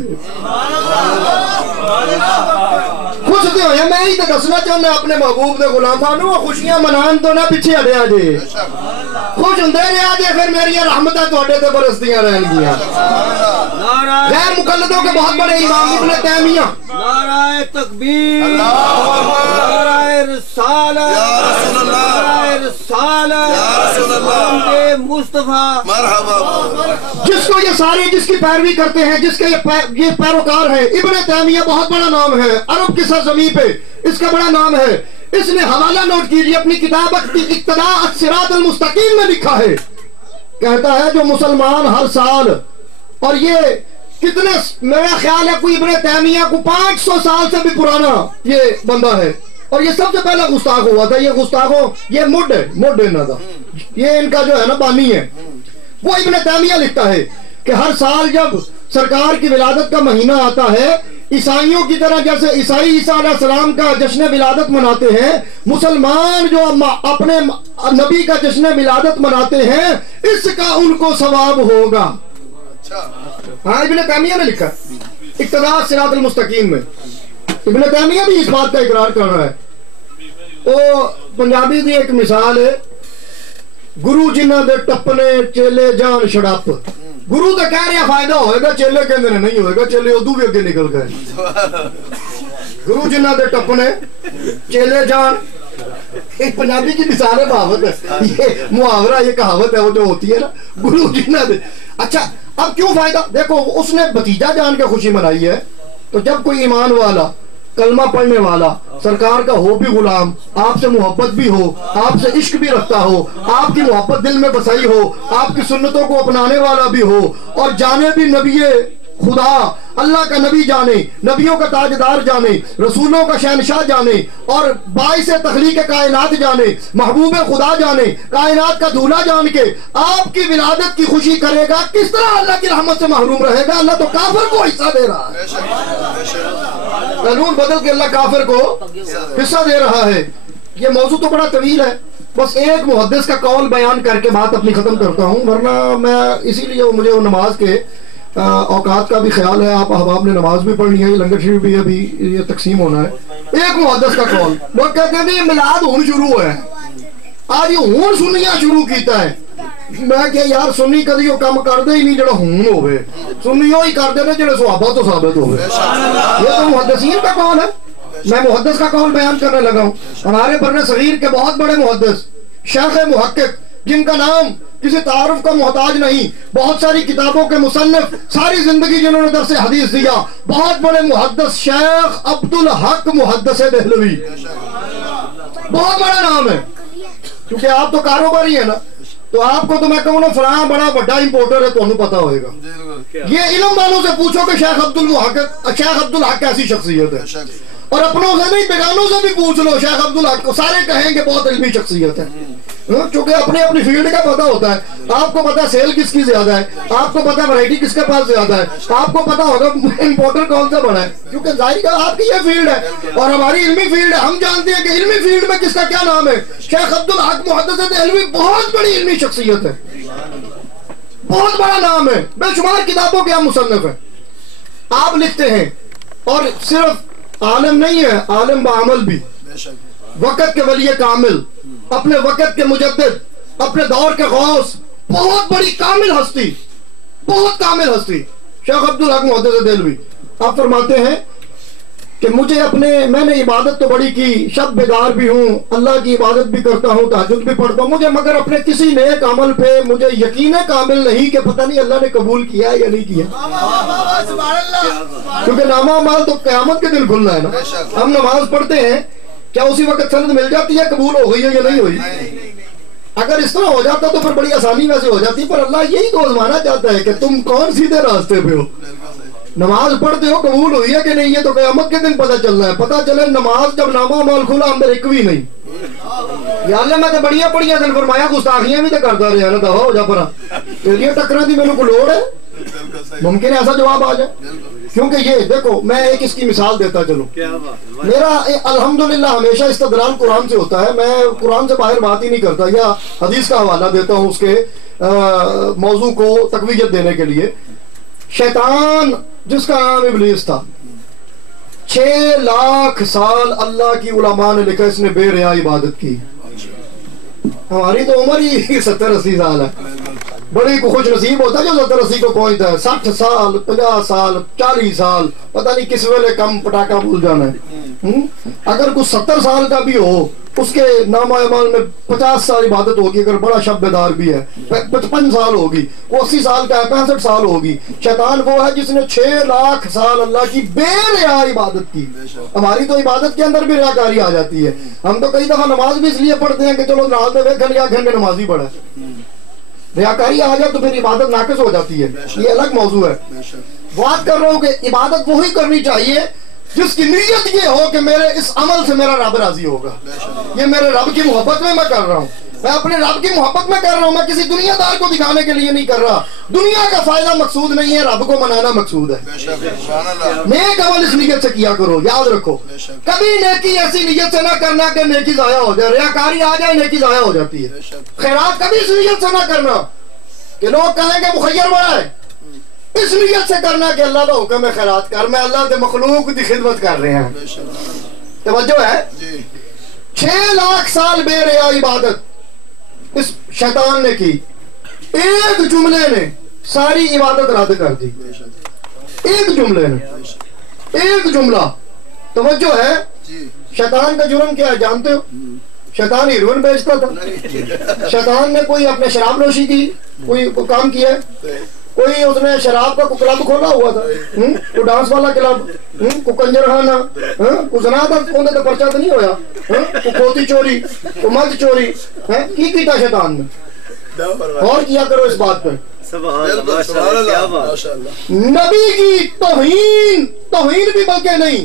خوش دے ہویا. میں ہی تو دسنا چاہنا اپنے محبوب دے غلام سانو خوشیاں منان تو نہ پیچھے ہٹیا جے, خوش ہوندے رہیا جے پھر میری رحمتاں تواڈے تے برسدیاں رہن گیاں. غیر مقلدوں کے بہت بڑے امام ابن تیمیہ, نعرہ تکبیر, نعرہ رسالہ, نعرہ رسالہ, محمد مصطفیٰ, جس کو یہ سارے جس کی پیروی کرتے ہیں, جس کے یہ پیروکار ہیں. ابن تیمیہ بہت بڑا نام ہے عرب کی سرزمین پہ, اس کا بڑا نام ہے. اس نے حوالہ نوٹ کیجئے اپنی کتاب اقتداء الصراط المستقیم میں لکھا ہے. کہتا ہے جو مسلمان ہر سال, اور یہ کتنے, میرا خیال ہے کوئی ابن تیمیہ کو 500 سال سے بھی پرانا یہ بندہ ہے, اور یہ سب سے پہلا گستاخ ہوا تھا. یہ گستاخوں یہ مڈ ہے نا تھا, یہ ان کا جو ہے نا بانی ہے. وہ ابن تیمیہ لکھتا ہے کہ ہر سال جب سرکار کی ولادت کا مہینہ آتا ہے, عیسائیوں کی طرح جیسے عیسائی عیسیٰ علیہ السلام کا جشن ولادت مناتے ہیں, مسلمان جو اپنے نبی کا جشن ولادت مناتے ہیں, اس کا ان کو ثواب ہوگا. ہاں ابن تیمیہ نے لکھا اقتداء الصراط المستقیم میں. ابن تیمیہ بھی اس بات کا اقرار کر رہا ہے. وہ پنجابی دی ایک مثال ہے, گرو جنہ دے ٹپنے چیلے جان شڑپ. گرو تو کہہ رہا فائدہ ہوئے گا, چیلے کہندے نے نہیں ہوئے گا, چیلے ادو بھی اگے نکل گئے. گرو جنہ دے ٹپنے چیلے جان, ایک پنجابی کی مثال ہے, کہاوت ہے, یہ محاورہ, یہ کہاوت ہے وہ جو ہوتی ہے نا, گرو جنہ دے. اچھا اب کیوں فائدہ, دیکھو اس نے بھتیجا جان کے خوشی منائی ہے, تو جب کوئی ایمان والا کلمہ پڑھنے والا سرکار کا ہو بھی غلام, آپ سے محبت بھی ہو, آپ سے عشق بھی رکھتا ہو, آپ کی محبت دل میں بسائی ہو, آپ کی سنتوں کو اپنانے والا بھی ہو, اور جانے بھی نبی خدا, اللہ کا نبی جانے, نبیوں کا تاجدار جانے, رسولوں کا شہنشاہ جانے, اور باعث تخلیق کائنات جانے, محبوب خدا جانے, کائنات کا دولہا جان کے آپ کی ولادت کی خوشی کرے گا, کس طرح اللہ کی رحمت سے محروم رہے گا؟ اللہ تو کافر کو حصہ دے رہا ہے, قانون بدل کے اللہ کافر کو حصہ دے رہا ہے. یہ موضوع تو بڑا طویل ہے, بس ایک محدث کا قول بیان کر کے بات اپنی ختم کرتا ہوں, ورنہ میں اسی لیے مجھے وہ نماز کے اوقات کا بھی خیال ہے. آپ احباب نے نماز بھی پڑھنی ہے, یہ لنگر شریف بھی ابھی یہ تقسیم ہونا ہے. ایک محدث کا قول, لوگ کہتے ہیں یہ میلاد ہون شروع ہوا ہے, آج یہ ہون سنیاں شروع کیتا ہے. میں کہ یار سنی کدی وہ کام کر دے ہی نہیں جڑا ہون ہوئے, سنیوں ہی کر دے جڑے صحابہ تو ثابت ہوئے. یہ تو محدثین کا قول ہے, میں محدث کا قول بیان کرنے لگا ہوں. ہمارے برِ صغیر کے بہت بڑے محدث, شیخ محقق, جن کا نام کسی تعارف کا محتاج نہیں, بہت ساری کتابوں کے مصنف, ساری زندگی جنہوں نے درس حدیث دیا, بہت بڑے محدث شیخ عبدالحق محدث دہلوی, بہت بڑا نام ہے. کیونکہ آپ تو کاروباری ہیں نا, تو آپ کو تو میں کہوں نا فلاں بڑا بڑا امپورٹر ہے, تو انہوں پتا ہوئے گا. یہ علم والوں سے پوچھو کہ شیخ عبدالحق کیسی شخصیت ہے, اور اپنوں سے نہیں بیگانوں سے بھی پوچھ لو شیخ عبدالحق کو, سارے کہیں گے بہت علمی شخصیت ہے. چونکہ اپنے اپنی فیلڈ کا پتہ ہوتا ہے. آپ کو پتا سیل کس کی زیادہ ہے, آپ کو پتا ورائٹی کس کے پاس زیادہ ہے, آپ کو پتا ہوگا امپورٹر کون سا بڑا ہے, کیونکہ ظاہر کا آپ کی یہ فیلڈ ہے اور ہماری علمی فیلڈ ہے. ہم جانتے ہیں کہ علمی فیلڈ میں کس کا کیا نام ہے. شیخ عبدالحق محدث دہلوی بہت بڑی علمی شخصیت ہے, بہت بڑا نام ہے, بے شمار کتابوں کے ہم مصنف ہیں. آپ لکھتے ہیں, اور صرف عالم نہیں ہے, عالم بعمل بھی, وقت کے ولی کامل, اپنے وقت کے مجدد, اپنے دور کے غوث, بہت بڑی کامل ہستی, بہت کامل ہستی, شیخ عبدالحق محدث دہلوی. آپ فرماتے ہیں کہ مجھے میں نے عبادت تو بڑی کی, شب بیدار بھی ہوں, اللہ کی عبادت بھی کرتا ہوں, تہجد بھی پڑھتا ہوں, مجھے مگر اپنے کسی نیک عمل پہ مجھے یقین کامل نہیں کہ پتہ نہیں اللہ نے قبول کیا یا نہیں کیا. کیونکہ نامہ اعمال تو قیامت کے دن کھلنا ہے نا. ہم نماز پڑھتے ہیں, کیا اسی وقت سند مل جاتی ہے قبول ہو گئی ہے یا نہیں ہوئی؟ اگر اس طرح ہو جاتا تو پھر بڑی آسانی ویسے ہو جاتی, پر اللہ یہی تو آزمانا چاہتا ہے کہ تم کون سیدھے راستے پہ ہو. نماز پڑھتے ہو قبول ہوئی ہے کہ نہیں, یہ تو قیامت کے دن پتہ چلنا ہے. پتہ چلے نماز جب نامہ اعمال کھلا اندر ایک بھی نہیں, یا اللہ میں تو بڑیاں پڑھیاں دن فرمایا گستاخیاں بھی تو کرتا رہا نا, دعویٰ ہو جا پرا تیری ٹکرا دی میرے کو لوڑ ہے. ممکن ہے ایسا جواب آ جائے. کیونکہ یہ دیکھو میں ایک اس کی مثال دیتا چلوں. میرا الحمدللہ ہمیشہ استدلال قرآن سے ہوتا ہے, میں قرآن سے باہر بات ہی نہیں کرتا, یا حدیث کا حوالہ دیتا ہوں اس کے موضوع کو تقویت دینے کے لیے. شیطان جس کا نام ابلیس تھا, 6 لاکھ سال اللہ کی علماء نے لکھا اس نے بے ریا عبادت کی. ہماری تو عمر ہی 70-80 سال ہے. بڑی کو خوش نصیب ہوتا ہے جو 70-80 کو پہنچتا ہے. 60 سال 50 سال 40 سال پتہ نہیں کس ویلے کم پٹاخہ بھول جانا ہے. اگر کوئی 70 سال کا بھی ہو اس کے نامہ اعمال میں 50 سال عبادت ہوگی. اگر بڑا شب بیدار بھی ہے 55 سال ہوگی. وہ 80 سال کا ہے 65 سال ہوگی. شیطان وہ ہے جس نے 6 لاکھ سال اللہ کی بے ریا عبادت کی. ہماری تو عبادت کے اندر بھی ریاکاری آ جاتی ہے. ہم تو کئی دفعہ نماز بھی اس لیے پڑھتے ہیں کہ چلو رات میں 1 گھنٹے نماز ہی پڑھا. ریاکاری آ جائے تو پھر عبادت ناقص ہو جاتی ہے. یہ الگ موضوع ہے. بات کر رہا ہوں کہ عبادت وہی کرنی چاہیے جس کی نیت یہ ہو کہ میرے اس عمل سے میرا رب راضی ہوگا. یہ میرے رب کی محبت میں کر رہا ہوں, میں اپنے رب کی محبت میں کر رہا ہوں. میں کسی دنیا دار کو دکھانے کے لیے نہیں کر رہا. دنیا کا فائدہ مقصود نہیں ہے, رب کو منانا مقصود ہے. نیک عمل اس نیت سے کیا کرو. یاد رکھو کبھی نیکی ایسی نیت سے نہ کرنا کہ نیکی ضائع ہو جائے. ریاکاری آ جائے نیکی ضائع ہو جاتی ہے. خیرات کبھی اس نیت سے نہ کرنا کہ لوگ کہیں گے مخیر بڑا ہے. اس نیت سے کرنا کہ اللہ کا حکم ہے خیرات کر, میں اللہ کے مخلوق کی خدمت کر رہے ہیں. توجہ ہے. 6 لاکھ سال بے ریا عبادت اس شیطان نے کی. ایک جملے نے ساری عبادت رد کر دی. ایک جملے نے, ایک جملہ. توجہ ہے. شیطان کا جرم کیا ہے جانتے ہو؟ شیطان ہیروئن بیچتا تھا. شیطان نے کوئی اپنے شراب نوشی کی, کوئی کام کیا ہے, کوئی اس نے شراب کا کلب کھولا ہوا تھا, کوئی ڈانس والا کلب, کوئی کنجر خانہ, کوئی زنا تھا اندر تو پرچہ تو نہیں ہویا, کوئی کھوتی چوری, کوئی مد چوری کی کیتا شیطان نے. اور کیا کرو اس بات پہ. نبی کی توہین بھی بلکہ نہیں,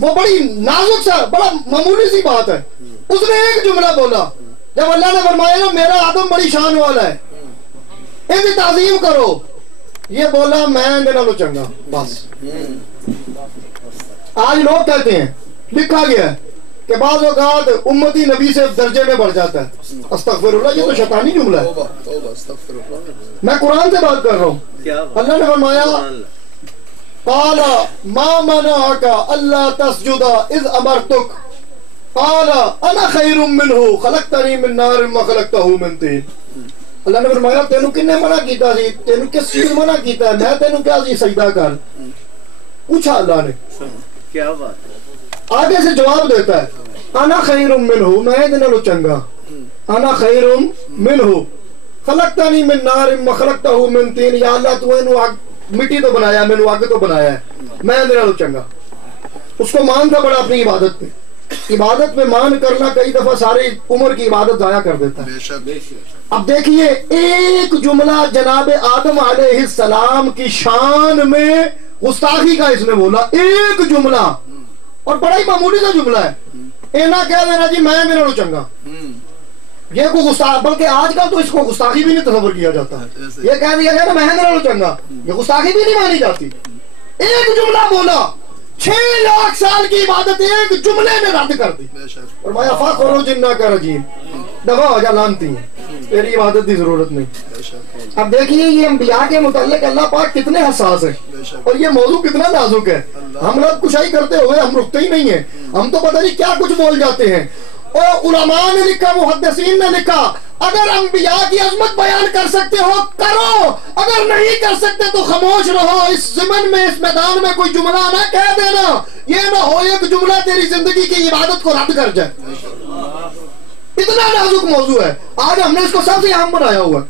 وہ بڑی نازک سا بڑا معمولی سی بات ہے. اس نے ایک جملہ بولا جب اللہ نے فرمایا نا میرا آدم بڑی شان والا ہے, ان کی تعظیم کرو. یہ بولا میں نالو چنگا. بس آج لوگ کہتے ہیں, لکھا گیا ہے کہ بعض اوقات امتی نبی سے درجے میں بڑھ جاتا ہے. استغفر اللہ, یہ تو شیطانی جملہ ہے. میں قرآن سے بات کر رہا ہوں. اللہ نے فرمایا قال ما منعك الا تسجد اذ امرتك قال انا خیر منه خلقتنی من نار وخلقته من طین. اللہ نے فرمایا تینوں کنے منع کیتا سی, تینوں کس چیز منع کیتا ہے, میں تینوں کیا سی سجدہ کر. پوچھا اللہ نے, کیا بات. آگے سے جواب دیتا ہے انا خیر منہ, میں دے نالوں چنگا. انا خیر منہ خلقتنی من نار وخلقته من طین. یا اللہ تو اینو مٹی تو بنایا, میں نے آگ تو بنایا ہے, میں دے نالوں چنگا. اس کو مان تھا بڑا اپنی عبادت پہ. عبادت میں مان کرنا کئی دفعہ ساری عمر کی عبادت ضائع کر دیتا ہے. اب دیکھیے ایک جملہ جناب آدم علیہ السلام کی شان میں گستاخی کا اس نے بولا. ایک جملہ, اور بڑا ہی معمولی کا جملہ ہے. اینا کہہ دینا جی میں میرا نو چنگا. یہ کو گستاخ, بلکہ آج کل تو اس کو گستاخی بھی نہیں تصور کیا جاتا ہے. یہ کہہ دیا گیا نا میں میرا نو چنگا, یہ گستاخی بھی نہیں مانی جاتی. ایک جملہ بولا, 6 لاکھ سال کی عبادت ایک جملے نے رد کر دی. اور میں فاخرج انک رجیم, دفع ہو جا لانتی ہیں, تیری عبادت کی ضرورت نہیں. اب دیکھیے یہ انبیاء کے متعلق اللہ پاک کتنے حساس ہے, اور یہ موضوع کتنا نازک ہے. ہم لوگ کشائی کرتے ہوئے ہم رکتے ہی نہیں ہیں, ہم تو پتہ نہیں کیا کچھ بول جاتے ہیں. اور علماء نے لکھا, محدثین نے لکھا, اگر انبیاء کی عظمت بیان کر سکتے ہو کرو, اگر نہیں کر سکتے تو خاموش رہو. اس زمن میں اس میدان میں کوئی جملہ نہ کہہ دینا, یہ نہ ہو ایک جملہ تیری زندگی کی عبادت کو رد کر جائے. اتنا نازک موضوع ہے. آج ہم نے اس کو سب سے اہم بنایا ہوا.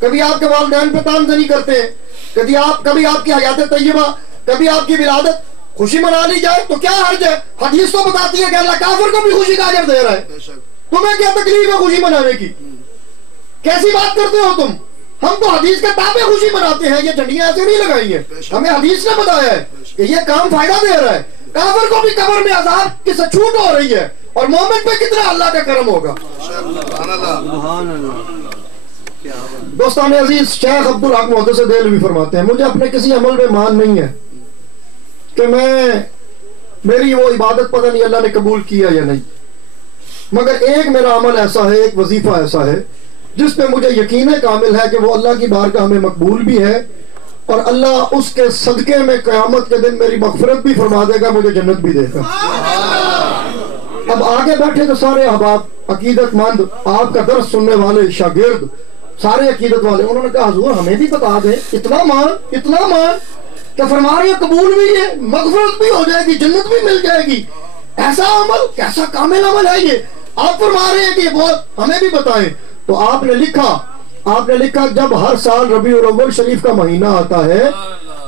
کبھی آپ کے والدین پہ تانزنی کرتے ہیں, کبھی آپ کی حیات طیبہ, کبھی آپ کی ولادت خوشی منا لی جائے تو کیا حرج ہے. حدیث تو بتاتی ہے کہ اللہ کافر کو بھی خوشی کا اجر دے رہا ہے. تمہیں کیا تکلیف ہے خوشی منانے کی؟ کیسی بات کرتے ہو تم؟ ہم تو حدیث کے تابع خوشی مناتے ہیں, یہ جھنڈیاں ایسے نہیں لگائی ہیں, ہمیں حدیث نے بتایا ہے کہ یہ کام فائدہ دے رہا ہے. کافر کو بھی قبر میں عذاب کی سے چھوٹ ہو رہی ہے, اور مومن پہ کتنا اللہ کا کرم ہوگا. دوستان عزیز، شیخ عبدالحق محدث دہلوی فرماتے ہیں مجھے اپنے کسی عمل میں مان نہیں ہے کہ میری وہ عبادت پتہ نہیں اللہ نے قبول کیا یا نہیں، مگر ایک میرا عمل ایسا ہے، ایک وظیفہ ایسا ہے جس پہ مجھے یقین کامل ہے کہ وہ اللہ کی بارگاہ میں مقبول بھی ہے، اور اللہ اس کے صدقے میں قیامت کے دن میری مغفرت بھی فرما دے گا، مجھے جنت بھی دے گا۔ اب آگے بیٹھے تو سارے احباب، عقیدت مند، آپ کا درس سننے والے شاگرد، سارے عقیدت والے، انہوں نے کہا حضور ہمیں بھی بتا دیں، اتنا مان کہ فرما رہے ہیں قبول بھی ہے، مغفرت بھی ہو جائے گی، جنت بھی مل جائے گی، ایسا عمل کیسا کامل عمل ہے یہ، آپ فرما رہے ہیں کہ یہ بہت، ہمیں بھی بتائیں۔ تو آپ نے لکھا جب ہر سال ربیع الاول شریف کا مہینہ آتا ہے،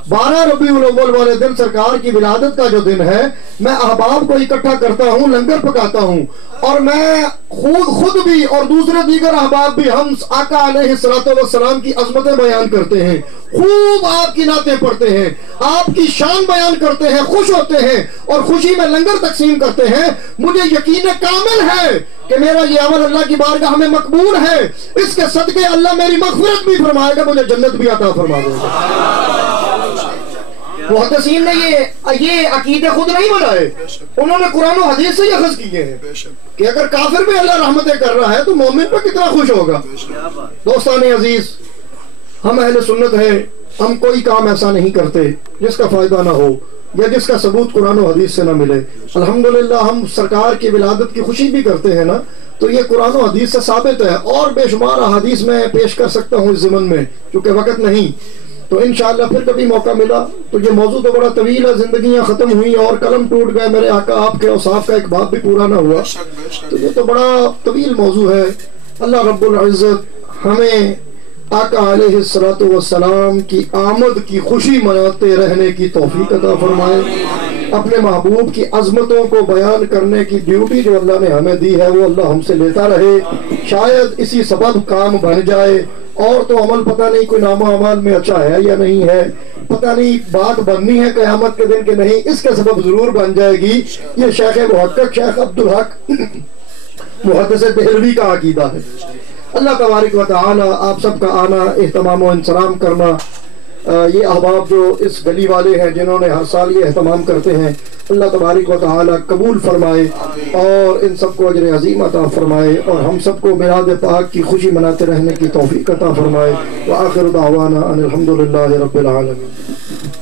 12 ربیع الاول والے دن سرکار کی ولادت کا جو دن ہے، میں احباب کو اکٹھا کرتا ہوں، لنگر پکاتا ہوں، اور میں خود بھی اور دوسرے دیگر احباب بھی ہم آقا علیہ السلام کی عظمتیں بیان کرتے ہیں، خوب آپ کی نعتیں پڑھتے ہیں، آپ کی شان بیان کرتے ہیں، خوش ہوتے ہیں اور خوشی میں لنگر تقسیم کرتے ہیں۔ مجھے یقین کامل ہے کہ میرا یہ عمل اللہ کی بارگاہ میں مقبول ہے، اس کے صدقے اللہ میری مغفرت بھی فرمائے گا، مجھے جنت بھی عطا فرما دے گا۔ محدثین نے یہ عقیدے خود نہیں بنائے، انہوں نے قرآن و حدیث سے یہ اخذ کیے ہیں کہ اگر کافر بھی اللہ رحمتیں کر رہا ہے تو مومن پر کتنا خوش ہوگا۔ دوستان عزیز، ہم اہل سنت ہیں، ہم کوئی کام ایسا نہیں کرتے جس کا فائدہ نہ ہو یا جس کا ثبوت قرآن و حدیث سے نہ ملے۔ الحمدللہ ہم سرکار کی ولادت کی خوشی بھی کرتے ہیں نا، تو یہ قرآن و حدیث سے ثابت ہے، اور بے شمار احادیث میں پیش کر سکتا ہوں اس ضمن میں، چونکہ وقت نہیں، تو انشاءاللہ پھر کبھی موقع ملا تو یہ موضوع تو بڑا طویل ہے، زندگیاں ختم ہوئی اور قلم ٹوٹ گئے، میرے آقا آپ کے اوصاف کا ایک باب بھی پورا نہ ہوا، تو یہ تو بڑا طویل موضوع ہے۔ اللہ رب العزت ہمیں آقا علیہ السلام کی آمد کی خوشی مناتے رہنے کی توفیق عطا فرمائے، اپنے محبوب کی عظمتوں کو بیان کرنے کی ڈیوٹی جو اللہ نے ہمیں دی ہے وہ اللہ ہم سے لیتا رہے، شاید اسی سبب کام بن جائے، اور تو عمل پتہ نہیں کوئی نام و اعمال میں اچھا ہے یا نہیں ہے، پتہ نہیں بات بننی ہے قیامت کے دن کے نہیں، اس کے سبب ضرور بن جائے گی۔ یہ شیخ محقق شیخ عبدالحق محدث دہلوی کا عقیدہ ہے۔ اللہ تبارک و تعالی آپ سب کا آنا، اہتمام و انصرام کرنا، یہ احباب جو اس گلی والے ہیں جنہوں نے ہر سال یہ اہتمام کرتے ہیں، اللہ تبارک و تعالی قبول فرمائے اور ان سب کو اجر عظیم عطا فرمائے، اور ہم سب کو میلاد پاک کی خوشی مناتے رہنے کی توفیق عطا فرمائے۔ وآخر دعوانا ان الحمدللہ رب العالمین۔